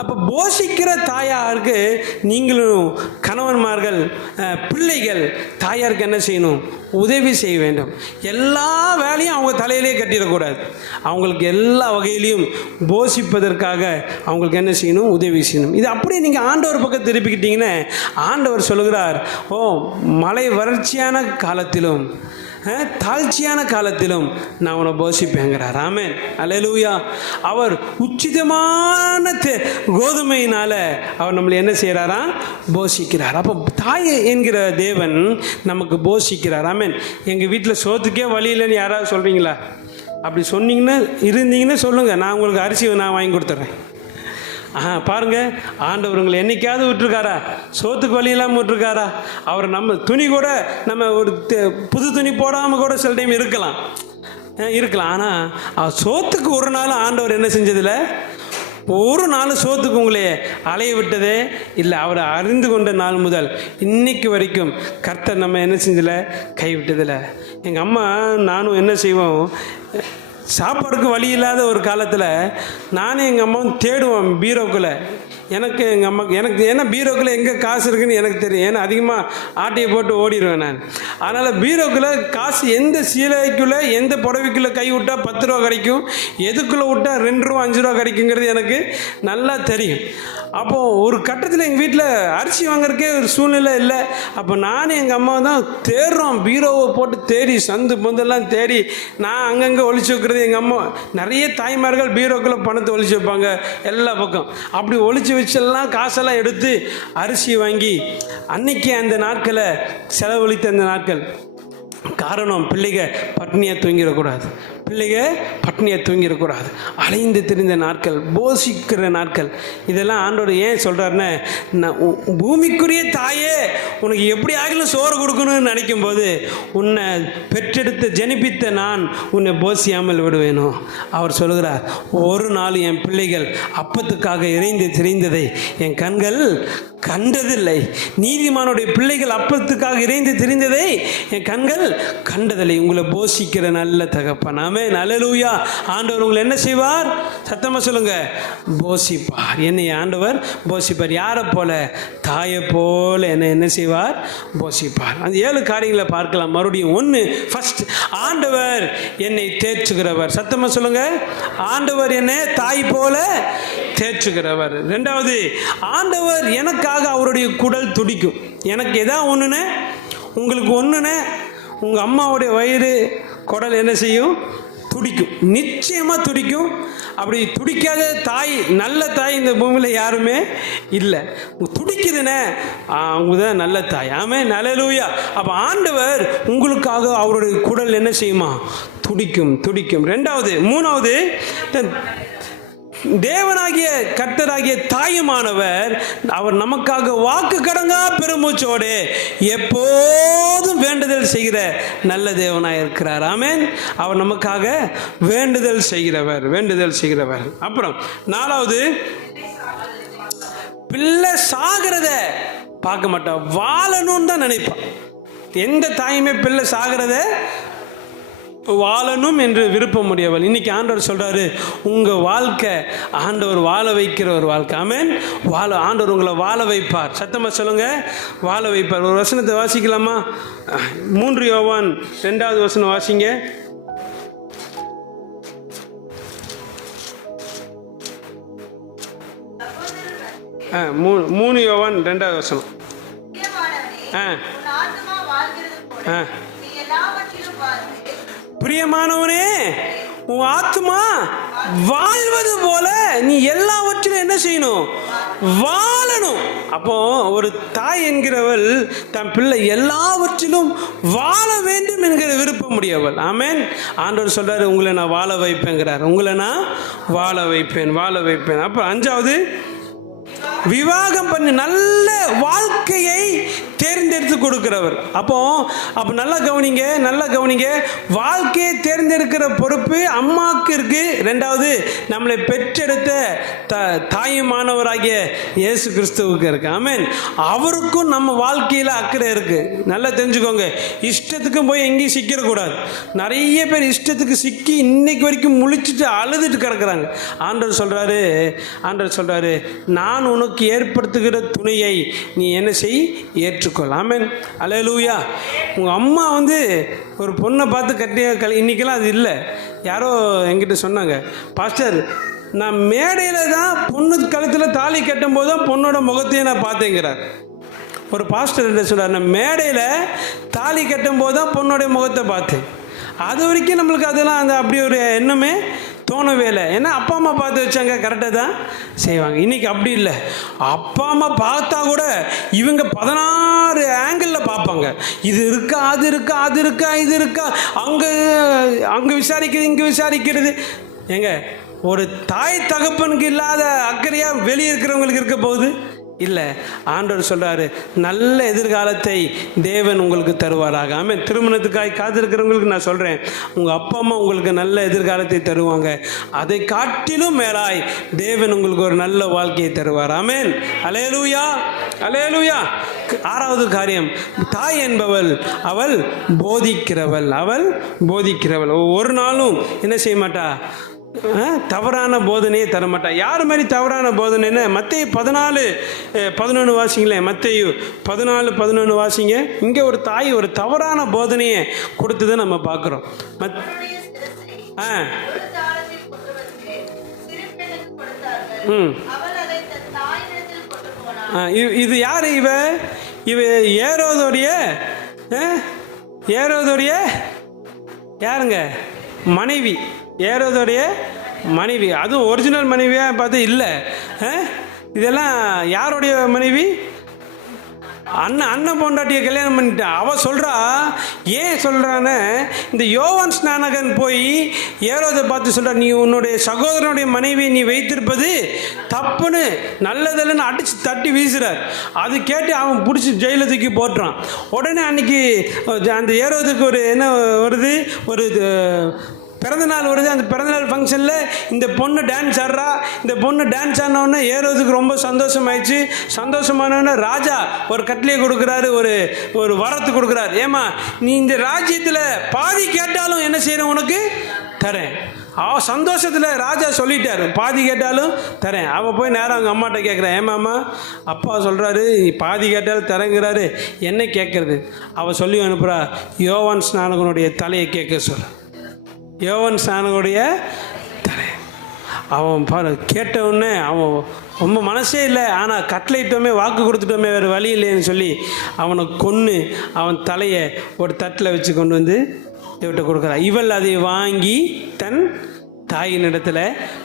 அப்போ போஷிக்கிற தாயாருக்கு நீங்களும் கணவன்மார்கள், பிள்ளைகள் தாயாருக்கு என்ன செய்யணும்? உதவி செய்ய வேண்டும். எல்லா வேலையும் அவங்க தலையிலே கட்டிடக்கூடாது. அவங்களுக்கு எல்லா வகையிலையும் போஷிப்பதற்காக அவங்களுக்கு என்ன செய்யணும்? உதவி செய்யணும். இது அப்படியே நீங்கள் ஆண்டவர் பக்கம் திருப்பிக்கிட்டீங்கன்னா ஆண்டவர் சொல்லுகிறார், ஓ மழை வறட்சியான காலத்திலும் தாழ்ச்சியான காலத்திலும் நான் உன்னை போஷிப்பேங்கிறார். ஆமென். அல்லேலூயா. அவர் உச்சிதமான கோதுமையினால் அவர் நம்மளை என்ன செய்கிறாரா? போஷிக்கிறார். அப்போ தாய் என்கிற தேவன் நமக்கு போஷிக்கிறார். ஆமென். எங்கள் வீட்டில் சோத்துக்கே வழி இல்லைன்னு யாராவது சொல்கிறீங்களா? அப்படி சொன்னீங்கன்னா இருந்தீங்கன்னா சொல்லுங்கள், நான் உங்களுக்கு அரிசி நான் வாங்கி கொடுத்துட்றேன். பாருங்க, ஆண்டவர் உங்களை என்னைக்காவது விட்டுருக்காரா? சோத்துக்கு வழி இல்லாமல் விட்டுருக்காரா? அவர் நம்ம துணி கூட நம்ம ஒரு புது துணி போடாமல் கூட சில டைம் இருக்கலாம். ஆனால் சோத்துக்கு ஒரு நாள் ஆண்டவர் என்ன செஞ்சதில்லை, ஒரு நாள் சோத்துக்கு உங்களையே அலைய விட்டதே இல்லை. அவரை அறிந்து கொண்ட நாள் முதல் இன்னைக்கு வரைக்கும் கர்த்தர் நம்ம என்ன செஞ்சதில்லை, கைவிட்டதில்லை. எங்கள் அம்மா நானும் என்ன செய்வோம், சாப்பாடுக்கு வழி இல்லாத ஒரு காலத்தில் நானும் எங்கள் அம்மாவும் தேடுவோம் பீரோக்குள்ளே. எங்கள் அம்மாவுக்கு ஏன்னா பீரோக்குள்ளே எங்கே காசு இருக்குதுன்னு எனக்கு தெரியும். ஏன்னா அதிகமாக ஆட்டையை போட்டு ஓடிடுவேன் நான். அதனால் பீரோக்குள்ளே காசு எந்த சீலைக்குள்ளே எந்த புடவைக்குள்ளே கை விட்டால் 10 ரூபா கிடைக்கும், எதுக்குள்ளே விட்டால் 2 ரூபா 5 ரூபா கிடைக்குங்கிறது எனக்கு நல்லா தெரியும். அப்போது ஒரு கட்டத்தில் எங்கள் வீட்டில் அரிசி வாங்குறதுக்கே ஒரு சூழ்நிலை இல்லை. அப்போ நானும் எங்கள் அம்மா தான் தேடுறோம், பீரோவை போட்டு தேடி சந்து பொந்தெல்லாம் தேடி நான் அங்கங்கே ஒழிச்சு வைக்கிறது. எங்கள் அம்மா நிறைய தாய்மார்கள் பீரோக்குள்ளே பணத்தை ஒழிச்சு வைப்பாங்க எல்லா பக்கம். அப்படி ஒழிச்சு வச்செல்லாம் காசெல்லாம் எடுத்து அரிசி வாங்கி அன்னைக்கு அந்த நாட்களை செலவழித்த அந்த நாட்கள். காரணம், பிள்ளைக பட்னியாக தூங்கிடக்கூடாது, அலைந்து திரிந்த நாட்கள், போஷிக்கிற நாட்கள். இதெல்லாம் ஆண்டவர் ஏன் சொல்கிறாருன்னா, நான் பூமிக்குரிய தாயே உனக்கு எப்படி ஆகிலும் சோறு கொடுக்கணும்னு நினைக்கும் போது உன்னை பெற்றெடுத்த ஜனிப்பித்த நான் உன்னை போஷியாமல் விடுவேனோ. அவர் சொல்கிறார், ஒரு நாள் என் பிள்ளைகள் அப்பத்துக்காக இறைந்து திரிந்ததை என் கண்கள் கண்டதில்லை. நீதிமானுடைய பிள்ளைகள் அப்பத்துக்காக இறைந்து திரிந்ததை என் கண்கள் கண்டதில்லை. உங்களை போஷிக்கிற நல்ல தகப்பன். ஆமென், அல்லேலூயா. ஆண்டவர் உங்களை என்ன செய்வார்? சத்தமாக சொல்லுங்க, போஷிப்பார். என்னை ஆண்டவர் போஷிப்பார். யாரை போல? தாயை போல என்னை என்ன செய்வார்? போஷிப்பார். அந்த 7 காரியங்களை பார்க்கலாம். மறுபடியும் 1, ஃபர்ஸ்ட், ஆண்டவர் என்னை தேற்றுகிறவர். சத்தமாக சொல்லுங்க, ஆண்டவர் என்னை தாய் போல தேற்றுகிறவர். 2வது, ஆண்டவர் எனக்காக அவருடைய குடல் துடிக்கும். எனக்கு எதா ஒன்றுன்னு, உங்களுக்கு ஒன்றுன்னு, உங்கள் அம்மாவுடைய வயிறு குடல் என்ன செய்யும்? துடிக்கும், நிச்சயமாக துடிக்கும். அப்படி துடிக்காத தாய், நல்ல தாய் இந்த பூமியில் யாருமே இல்லை. துடிக்குதுன்னு அவங்க தான் நல்ல தாய். ஆமென், அல்லேலூயா. அப்போ ஆண்டவர் உங்களுக்காக அவருடைய குடல் என்ன செய்யுமா? துடிக்கும். 2வது, 3வது, தேவனாகிய கர்த்தராகிய தாயுமானவர் அவர் நமக்காக வாக்கு கடங்கா பெருமூச்சோடு எப்போதும் வேண்டுதல் செய்கிற நல்ல தேவனாக இருக்கிறார். ஆமென். அவர் நமக்காக வேண்டுதல் செய்கிறவர். அப்புறம் 4வது, பிள்ளை சாகிறத பார்க்க மாட்டான், வாழணும்னு தான் நினைப்பான். எந்த தாயுமே பிள்ளை சாகிறத வாழணும் என்று விருப்பம் உடையவள். இன்னைக்கு ஆண்டவர் சொல்றாரு, உங்க வாழ்க்கை ஆண்டவர் வாழ வைக்கிற ஒரு வாழ்க்கை. ஆமென். ஆண்டவர் உங்களை வாழ வைப்பார். சத்தமா சொல்லுங்க, வாழ வைப்பார். ஒரு வசனத்தை வாசிக்கலாமா? 3 யோவான் 2வது வசனம் வாசிங்க. 3 யோவான் 2வது வசனம். பிரியமானவனே, உன் ஆத்துமா வாழ்வது போல நீ எல்லாவற்றிலும் என்ன செய்யணும்? வாழணும். அப்போ ஒரு தாய் என்கிறவள் தன் பிள்ளை எல்லாவற்றிலும் வாழ வேண்டும் என்கிற விருப்பம் உடையவள். ஆமென். ஆண்டவர் சொல்றாரு, உங்களை நான் வாழ வைப்பேங்கிறார். உங்களை நான் வாழ வைப்பேன். அப்புறம் 5வது, விவாகம் பண்ணி நல்ல வாழ்க்கையை தேர்ந்தெடுத்து கொடுக்கிறவர். அப்போ நல்லா கவனிங்க. வாழ்க்கையை தேர்ந்தெடுக்கிற பொறுப்பு அம்மாவுக்கு இருக்கு. 2வது, நம்மளை பெற்றெடுத்த தாயுமானவராகிய இயேசு கிறிஸ்துவுக்கு இருக்கு. ஆமென். அவருக்கும் நம்ம வாழ்க்கையில் அக்கறை இருக்கு. நல்லா தெரிஞ்சுக்கோங்க. இஷ்டத்துக்கும் போய் எங்கேயும் சிக்கிடக்கூடாது. நிறைய பேர் இஷ்டத்துக்கு சிக்கி இன்னைக்கு வரைக்கும் முழிச்சிட்டு அழுதுட்டு கிடக்குறாங்க. ஆண்டவர் சொல்றாரு, நான் உனக்கு ஏற்படுத்துகிற துணையை நீ என்ன செய்? ஏற்றுக்கொள். ஆமென், அல்லேலூயா. உங்கள் அம்மா ஒரு பொண்ணை பார்த்து கட்டிய இன்னைக்கெல்லாம் அது இல்லை. யாரோ என்கிட்ட சொன்னாங்க, பாஸ்டர், நான் மேடையில் தான் பொண்ணு கழுத்தில் தாலி கட்டும் போது தான் பொண்ணோட முகத்தையே நான் பார்த்தேங்கிறார். ஒரு பாஸ்டர் என்ன சொல்கிறார், நான் மேடையில் தாலி கட்டும் போது தான் பொண்ணோடைய முகத்தை பார்த்தேன். அது வரைக்கும் நம்மளுக்கு அதெல்லாம் அப்படி ஒரு எண்ணமே தோணவே இல்லை. ஏன்னா அப்பா அம்மா பார்த்து வச்சாங்க, கரெக்டாக தான் செய்வாங்க. இன்றைக்கி அப்படி இல்லை. அப்பா அம்மா பார்த்தா கூட இவங்க 16 ஆங்கிளில் பார்ப்பாங்க. இது இருக்கா, அது இருக்கா, இது இருக்கா, அங்கே விசாரிக்கிறது, இங்கே விசாரிக்கிறது. ஏங்க, ஒரு தாய் தகப்பனுக்கு இல்லாத அக்கறையாக வெளியே இருக்கிறவங்களுக்கு இருக்க போகுது இல்லை. ஆண்டவர் சொல்கிறாரு, நல்ல எதிர்காலத்தை தேவன் உங்களுக்கு தருவாராக. ஆமென். திருமணத்துக்காய் காத்திருக்கிறவங்களுக்கு நான் சொல்கிறேன், உங்கள் அப்பா அம்மா உங்களுக்கு நல்ல எதிர்காலத்தை தருவாங்க. அதை காட்டிலும் மேலாய் தேவன் உங்களுக்கு ஒரு நல்ல வாழ்க்கையை தருவார். ஆமென். அல்லேலூயா, அல்லேலூயா. 6வது காரியம், தாய் என்பவள் அவள் போதிக்கிறவள். அவள் போதிக்கிறவள். ஒரு நாளும் என்ன செய்ய மாட்டா? தவறான போதனையை தரமாட்டா. யார் மாதிரி தவறான போதனைன்னு மத்தேயு 14:11 வாசிங்களேன். மத்தேயு 14:11 வாசிங்க. இங்கே ஒரு தாய் ஒரு தவறான போதனையை கொடுத்ததை நம்ம பார்க்குறோம். இது யார்? இவ ஏரோதுடைய யாருங்க? மனைவி. ஏரோதுடைய மனைவி. அதுவும் ஒரிஜினல் மனைவியாக பார்த்து இல்லை. இதெல்லாம் யாருடைய மனைவி? அண்ணன் பொண்டாட்டியை கல்யாணம் பண்ணிட்டா. அவள் சொல்கிறா, ஏன் சொல்கிறான்னு, இந்த யோவான் ஸ்நானகன் போய் ஏரோதை பார்த்து சொல்கிறா, நீ உன்னுடைய சகோதரனுடைய மனைவி நீ வைத்திருப்பது தப்புன்னு நல்லதில்லைன்னு அடித்து தட்டி வீசுகிறார். அது கேட்டு அவன் பிடிச்சி ஜெயில தூக்கி போட்டுறான். உடனே அன்றைக்கி அந்த ஏரோதுக்கு ஒரு என்ன வருது, ஒரு பிறந்தநாள் வருது. அந்த பிறந்தநாள் ஃபங்க்ஷனில் இந்த பொண்ணு டான்ஸ் ஆடுறா. இந்த பொண்ணு டான்ஸ் ஆனோடனே ஏரோதுக்கு ரொம்ப சந்தோஷமாயிடுச்சு. சந்தோஷமானோடனே ராஜா ஒரு கட்டளையை கொடுக்குறாரு, ஒரு வரத்து கொடுக்குறாரு. ஏமா, நீ இந்த ராஜ்யத்தில் பாதி கேட்டாலும் என்ன செய்யணும், உனக்கு தரேன். அவள் சந்தோஷத்தில் ராஜா சொல்லிட்டார், பாதி கேட்டாலும் தரேன். அவள் போய் நேரம் அவங்க அம்மாட்ட கேட்குறேன், ஏமாம்மா, அப்பா சொல்கிறாரு பாதி கேட்டாலும் தரேங்கிறாரு, என்ன கேட்குறது? அவள் சொல்லி அனுப்புகிறா, யோவான் ஸ்நானகனுடைய தலையை கேட்க சொல்ல. யோவான் ஸ்நானகனுடைய தலை. அவன் பாரு கேட்டவுடனே அவன் ரொம்ப மனசே இல்லை. ஆனால் கட்டளையிட்டோமே, வாக்கு கொடுத்துட்டோமே, வேறு வழி இல்லைன்னு சொல்லி அவனை கொன்று அவன் தலையை ஒரு தட்டில் வச்சு கொண்டு வந்து இவட்ட கொடுக்குறா. இவள் அதை வாங்கி தன் தாயின் இடத்துல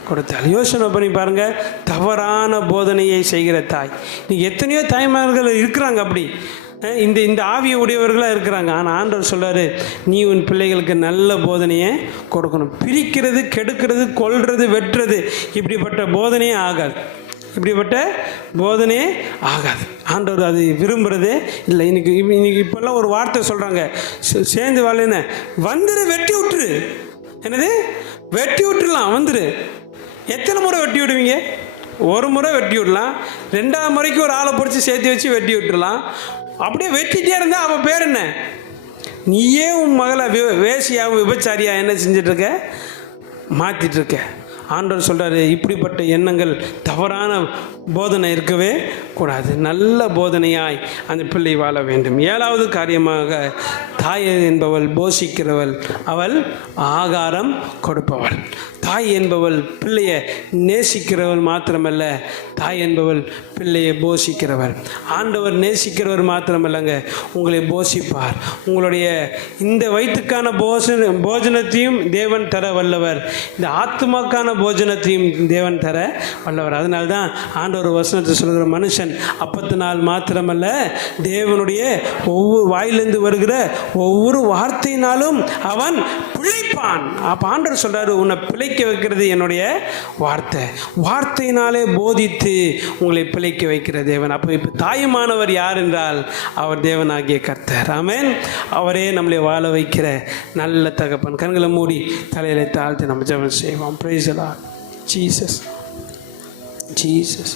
கொடுத்தாள். யோசனை பண்ணி பாருங்கள், தவறான போதனையை செய்கிற தாய். நீங்கள் எத்தனையோ தாய்மார்கள் இருக்கிறாங்க அப்படி, இந்த ஆவியை உடையவர்களாக இருக்கிறாங்க. ஆனால் ஆண்டவர் சொல்கிறாரு, நீ உன் பிள்ளைகளுக்கு நல்ல போதனையை கொடுக்கணும். பிரிக்கிறது, கெடுக்கிறது, கொல்றது, வெட்டுறது, இப்படிப்பட்ட போதனையே ஆகாது. இப்படிப்பட்ட போதனையே ஆகாது. ஆண்டவர் அது விரும்புகிறதே இல்லை. இன்னைக்கு இப்போல்லாம் ஒரு வார்த்தை சொல்கிறாங்க, சேர்ந்து வாழன்னு வந்துரு, வெட்டி விட்டுரு. என்னது? வெட்டி விட்டுடலாம், வந்துரு. எத்தனை முறை வெட்டி விடுவீங்க? ஒரு முறை வெட்டி விடலாம், 2ஆவது முறைக்கு ஒரு ஆளை பிடிச்சி சேர்த்து வச்சு வெட்டி விட்டுடலாம். அப்படியே வெட்டிகிட்டே இருந்தால் அவன் பேர் என்ன? நீயே உன் மகளை வேசியாகவும் விபச்சாரியா என்ன செஞ்சிட்ருக்க? மாற்றிட்டுருக்க. ஆண்டவர் சொல்கிறாரு, இப்படிப்பட்ட எண்ணங்கள், தவறான போதனை இருக்கவே கூடாது. நல்ல போதனையாய் அந்த பிள்ளை வாழ வேண்டும். 7வது காரியமாக, தாய் என்பவள் போஷிக்கிறவள், அவள் ஆகாரம் கொடுப்பவள். தாய் என்பவள் பிள்ளையை நேசிக்கிறவள் மாத்திரமல்ல, தாய் என்பவள் பிள்ளையை போஷிக்கிறவர். ஆண்டவர் நேசிக்கிறவர் மாத்திரமல்லங்க, உங்களை போஷிப்பார். உங்களுடைய இந்த வயிற்றுக்கான போஜனத்தையும் தேவன் தர வல்லவர், இந்த ஆத்மாக்கான போஜனத்தையும் தேவன் தர வல்லவர். அதனால்தான் ஆண்டவர் வசனத்தை சொல்கிற, மனுஷன் அப்பத்தினால் மாத்திரமல்ல, தேவனுடைய ஒவ்வொரு வாயிலிருந்து வருகிற ஒவ்வொரு வார்த்தையினாலும் அவன் பிழைப்பான். அப்போ ஆண்டவர் சொல்கிறாரு, உன்னை பிழைக்க வைக்கிறது என்னுடைய வார்த்தை. வார்த்தையினாலே போதித்து உங்களை பிழைக்க வைக்கிற தேவன். அப்போ இப்போ தாயுமானவர் யார் என்றால், அவர் தேவனாகிய கர்த்தர். ஆமென். அவரே நம்மளை வாழ வைக்கிற நல்ல தகப்பன். கண்களை மூடி தலையில தாழ்த்தி நம்ம ஜெபம் செய்வோம். Praise the Lord. Jesus, Jesus.